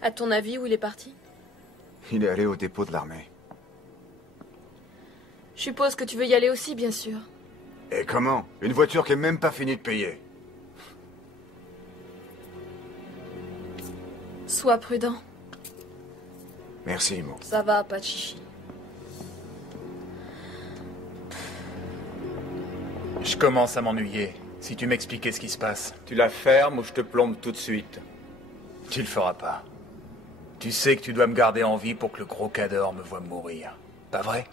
À ton avis, où il est parti? Il est allé au dépôt de l'armée. Je suppose que tu veux y aller aussi, bien sûr. Et comment? Une voiture qui est même pas finie de payer. Sois prudent. Merci, Mo. Ça va, pas de chichi. Je commence à m'ennuyer. Si tu m'expliquais ce qui se passe. Tu la fermes ou je te plombe tout de suite. Tu le feras pas. Tu sais que tu dois me garder en vie pour que le gros cador me voie mourir. Pas vrai?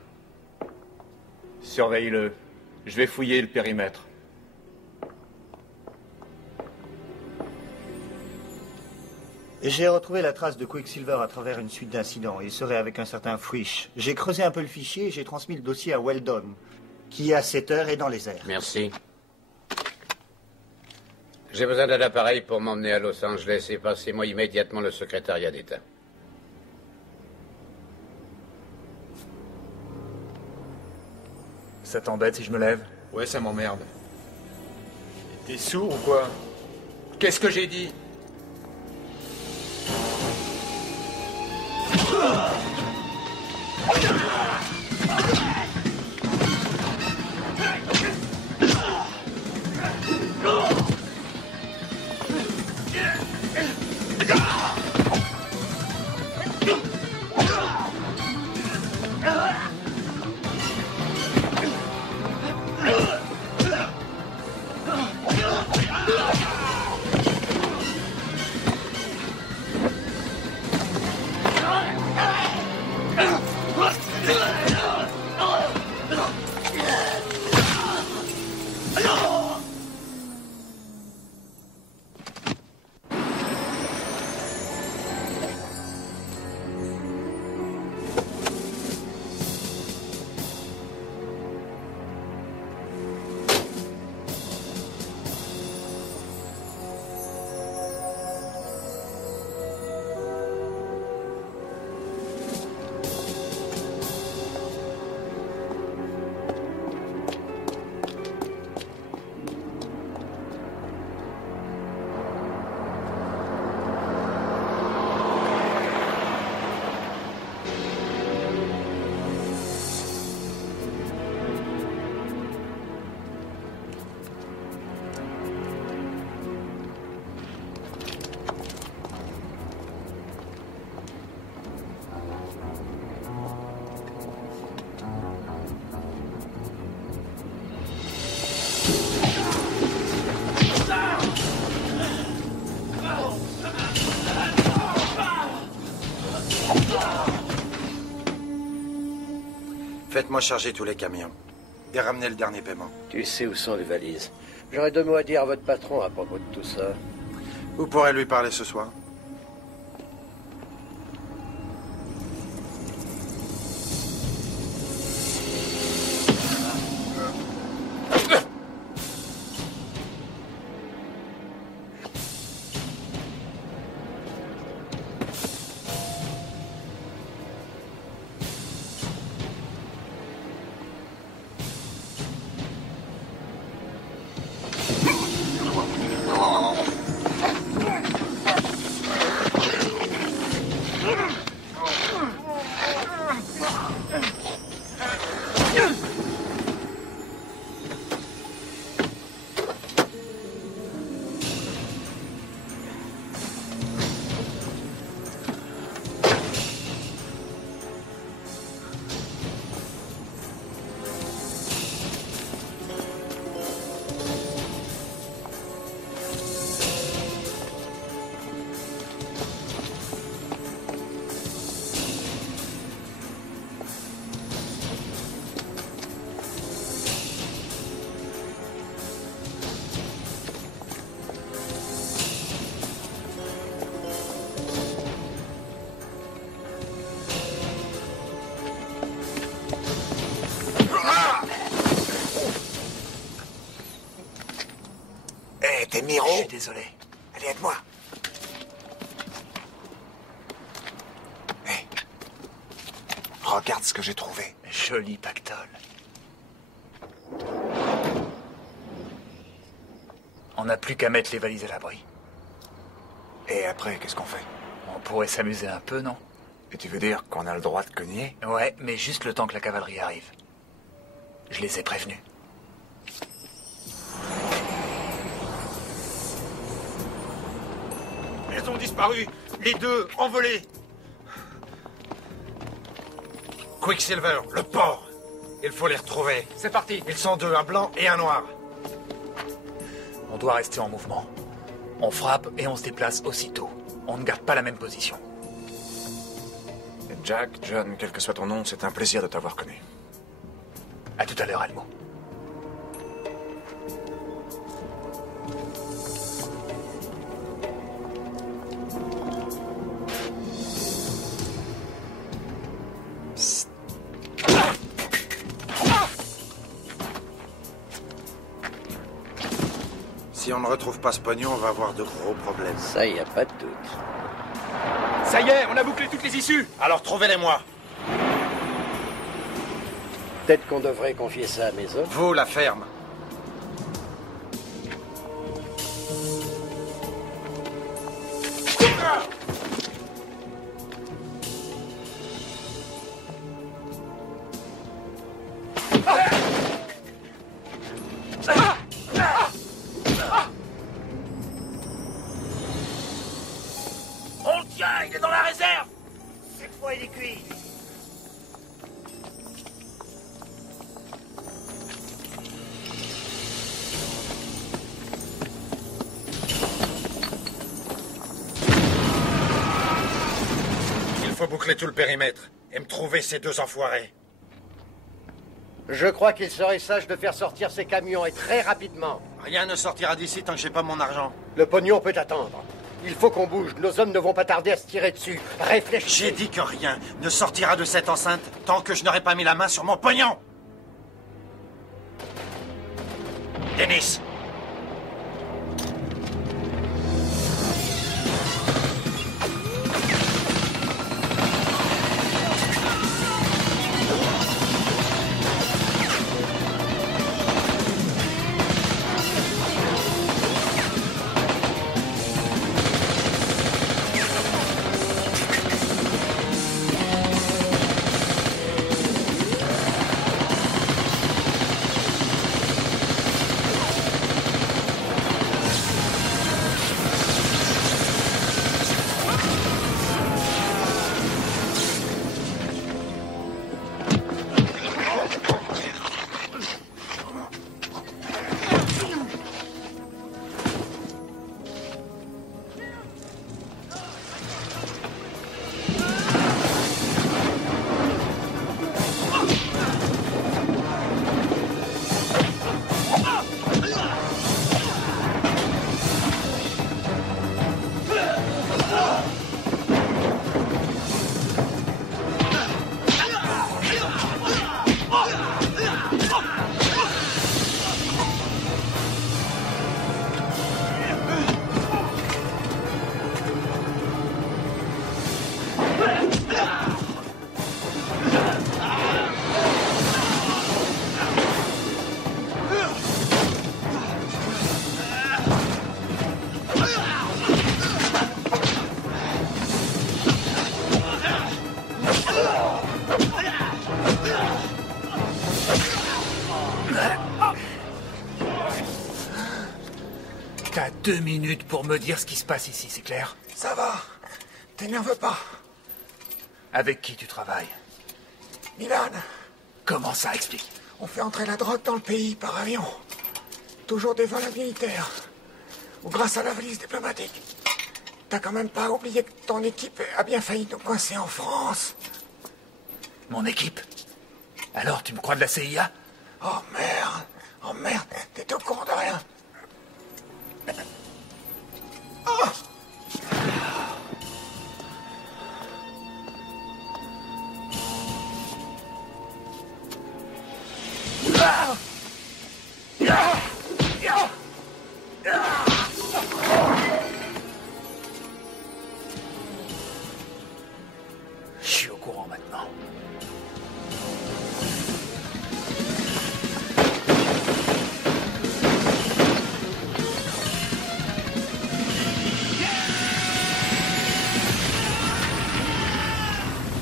Surveille-le. Je vais fouiller le périmètre. J'ai retrouvé la trace de Quicksilver à travers une suite d'incidents. Il serait avec un certain Frisch. J'ai creusé un peu le fichier et j'ai transmis le dossier à Weldon, qui à 7 heures est dans les airs. Merci. J'ai besoin d'un appareil pour m'emmener à Los Angeles et passez-moi immédiatement le secrétariat d'État. Ça t'embête si je me lève? Ouais, ça m'emmerde. T'es sourd ou quoi? Qu'est-ce que j'ai dit? Faites-moi charger tous les camions. Et ramenez le dernier paiement. Tu sais où sont les valises. J'aurais 2 mots à dire à votre patron à propos de tout ça. Vous pourrez lui parler ce soir. T'es Miro? Je suis désolé. Allez, aide-moi. Hé. Regarde ce que j'ai trouvé. Joli pactole. On n'a plus qu'à mettre les valises à l'abri. Et après, qu'est-ce qu'on fait? On pourrait s'amuser un peu, non? Et tu veux dire qu'on a le droit de cogner? Ouais, mais juste le temps que la cavalerie arrive. Je les ai prévenus. Ils ont disparu. Les deux, envolés. Quicksilver, le port. Il faut les retrouver. C'est parti. Ils sont 2, un blanc et un noir. On doit rester en mouvement. On frappe et on se déplace aussitôt. On ne garde pas la même position. Jack, John, quel que soit ton nom, c'est un plaisir de t'avoir connu. À tout à l'heure, Almo. Si on ne retrouve pas ce pognon, on va avoir de gros problèmes. Ça, y a pas de doute. Ça y est, on a bouclé toutes les issues. Alors trouvez-les-moi. Peut-être qu'on devrait confier ça à mes hommes. Vous, la ferme. On le tient, il est dans la réserve. Cette fois, il est cuit. Il faut boucler tout le périmètre et me trouver ces 2 enfoirés. Je crois qu'il serait sage de faire sortir ces camions et très rapidement. Rien ne sortira d'ici tant que j'ai pas mon argent. Le pognon peut attendre. Il faut qu'on bouge. Nos hommes ne vont pas tarder à se tirer dessus. Réfléchissez. J'ai dit que rien ne sortira de cette enceinte tant que je n'aurai pas mis la main sur mon pognon. Dennis. 2 minutes pour me dire ce qui se passe ici, c'est clair? Ça va. T'énerve pas. Avec qui tu travailles? Milan. Comment ça, explique? On fait entrer la drogue dans le pays par avion. Toujours des vols militaires. Ou grâce à la valise diplomatique. T'as quand même pas oublié que ton équipe a bien failli nous coincer en France. Mon équipe? Alors, tu me crois de la CIA? Oh merde. Oh merde. T'es au courant de rien. Oh. Je suis au courant maintenant.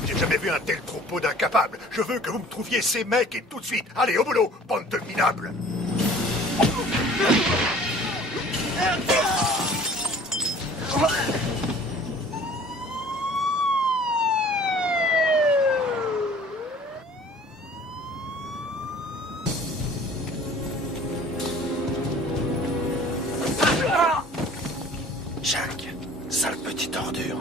J'ai jamais vu un tel troupeau d'incapables. Je veux que vous me trouviez ces mecs et tout de suite. Allez, au boulot, bande de minables. Jacques, sale petite ordure.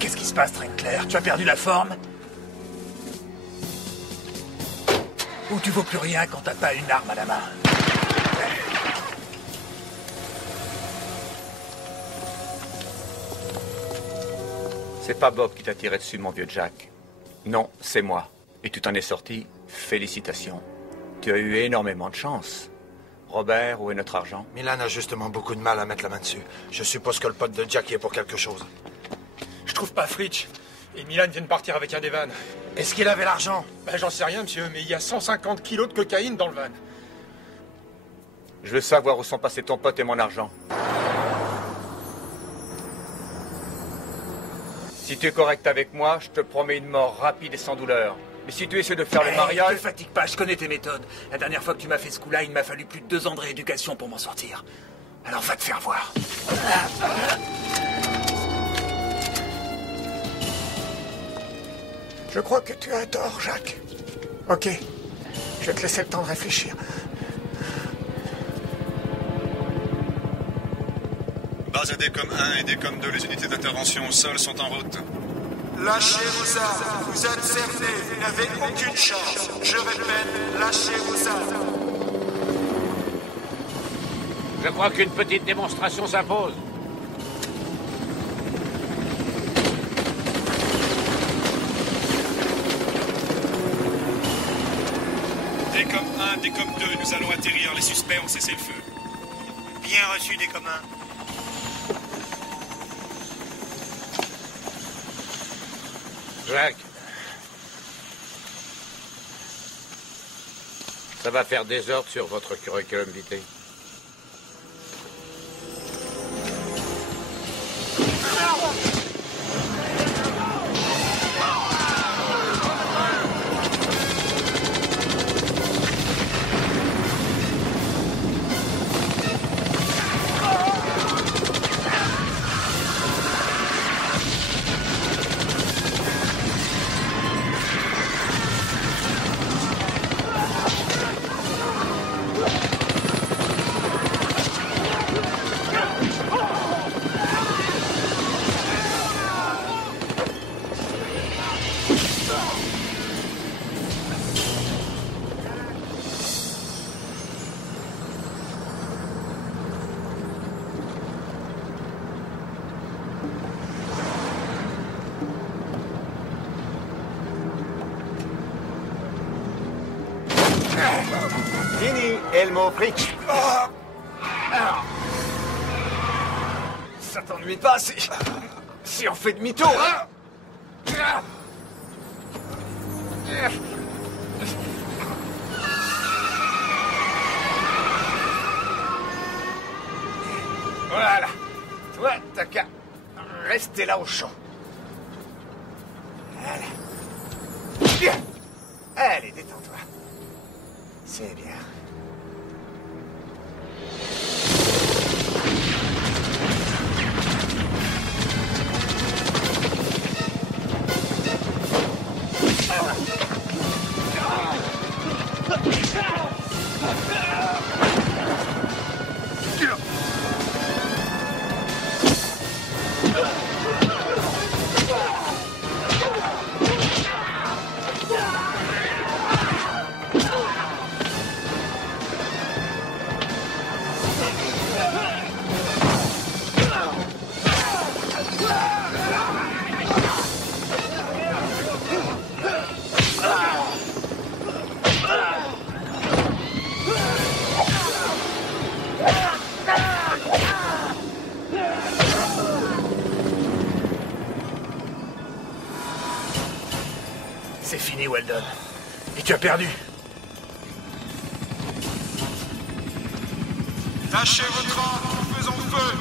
Qu'est-ce qui se passe, Trenclair? Tu as perdu la forme? Ou tu vaux plus rien quand t'as pas une arme à la main? C'est pas Bob qui t'a tiré dessus, mon vieux Jack. Non, c'est moi. Et tu t'en es sorti. Félicitations. Tu as eu énormément de chance. Robert, où est notre argent? Milan a justement beaucoup de mal à mettre la main dessus. Je suppose que le pote de Jack y est pour quelque chose. Je trouve pas Fritsch. Et Milan vient de partir avec un des vannes. Est-ce qu'il avait l'argent? Ben, j'en sais rien, monsieur, mais il y a 150 kilos de cocaïne dans le van. Je veux savoir où sont passés ton pote et mon argent. Si tu es correct avec moi, je te promets une mort rapide et sans douleur. Mais si tu essaies de faire le mariage... Ne fatigue pas, je connais tes méthodes. La dernière fois que tu m'as fait ce coup-là, il m'a fallu plus de 2 ans de rééducation pour m'en sortir. Alors va te faire voir. Je crois que tu as tort, Jacques. Ok. Je vais te laisser le temps de réfléchir. Base à Décom 1 et Décom 2, les unités d'intervention au sol sont en route. Lâchez vos armes, vous êtes cernés, vous n'avez aucune chance. Je répète, lâchez vos armes. Je crois qu'une petite démonstration s'impose. Décom 1, Décom 2, nous allons atterrir, les suspects ont cessé le feu. Bien reçu, Décom 1. Jacques. Ça va faire des ordres sur votre curriculum vitae. Fini, Elmo Fritsch. Alors, ça t'ennuie pas si on fait demi-tour, hein? Voilà. Toi, t'as qu'à rester là au chaud. Voilà. Allez, détends-toi. C'est bien. C'est fini, Weldon. Et tu as perdu. Lâchez votre arme, faisons feu.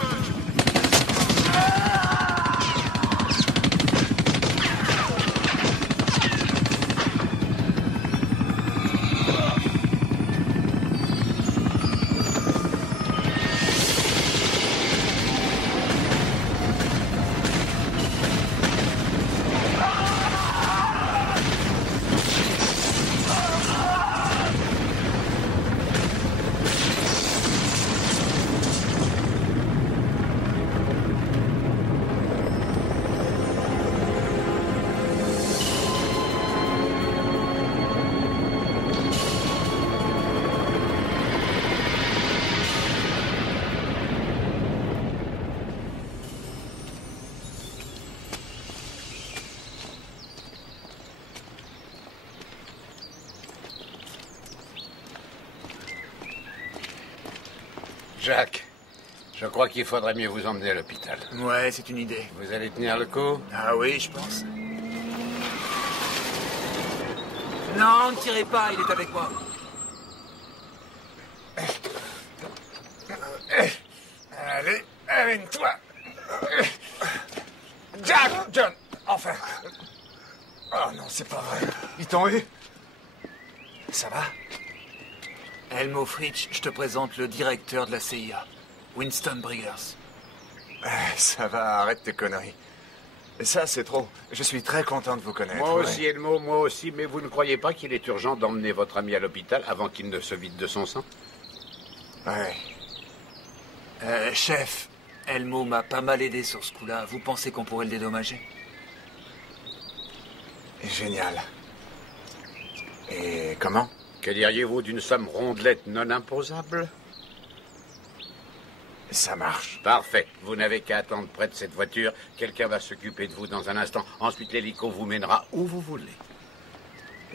Jack, je crois qu'il faudrait mieux vous emmener à l'hôpital. Ouais, c'est une idée. Vous allez tenir le coup? Ah oui, je pense. Non, ne tirez pas, il est avec moi. Allez, amène-toi. Jack, John, enfin. Oh non, c'est pas vrai. Ils t'ont eu? Ça va? Elmo Fritsch, je te présente le directeur de la CIA, Winston Briggers. Ça va, arrête tes conneries. Ça, c'est trop. Je suis très content de vous connaître. Moi aussi, Elmo, moi aussi, mais vous ne croyez pas qu'il est urgent d'emmener votre ami à l'hôpital avant qu'il ne se vide de son sang? Ouais. Chef, Elmo m'a pas mal aidé sur ce coup-là. Vous pensez qu'on pourrait le dédommager? Génial. Et comment? Que diriez-vous d'une somme rondelette non imposable? Ça marche. Parfait. Vous n'avez qu'à attendre près de cette voiture. Quelqu'un va s'occuper de vous dans un instant. Ensuite, l'hélico vous mènera où vous voulez.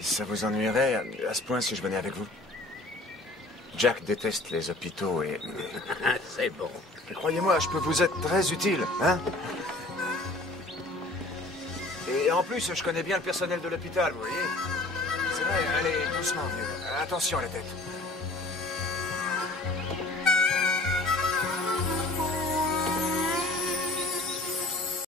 Ça vous ennuierait à ce point si je venais avec vous? Jack déteste les hôpitaux et... C'est bon. Croyez-moi, je peux vous être très utile, hein? Et en plus, je connais bien le personnel de l'hôpital, vous voyez? C'est vrai, allez, doucement, vieux. Attention à la tête.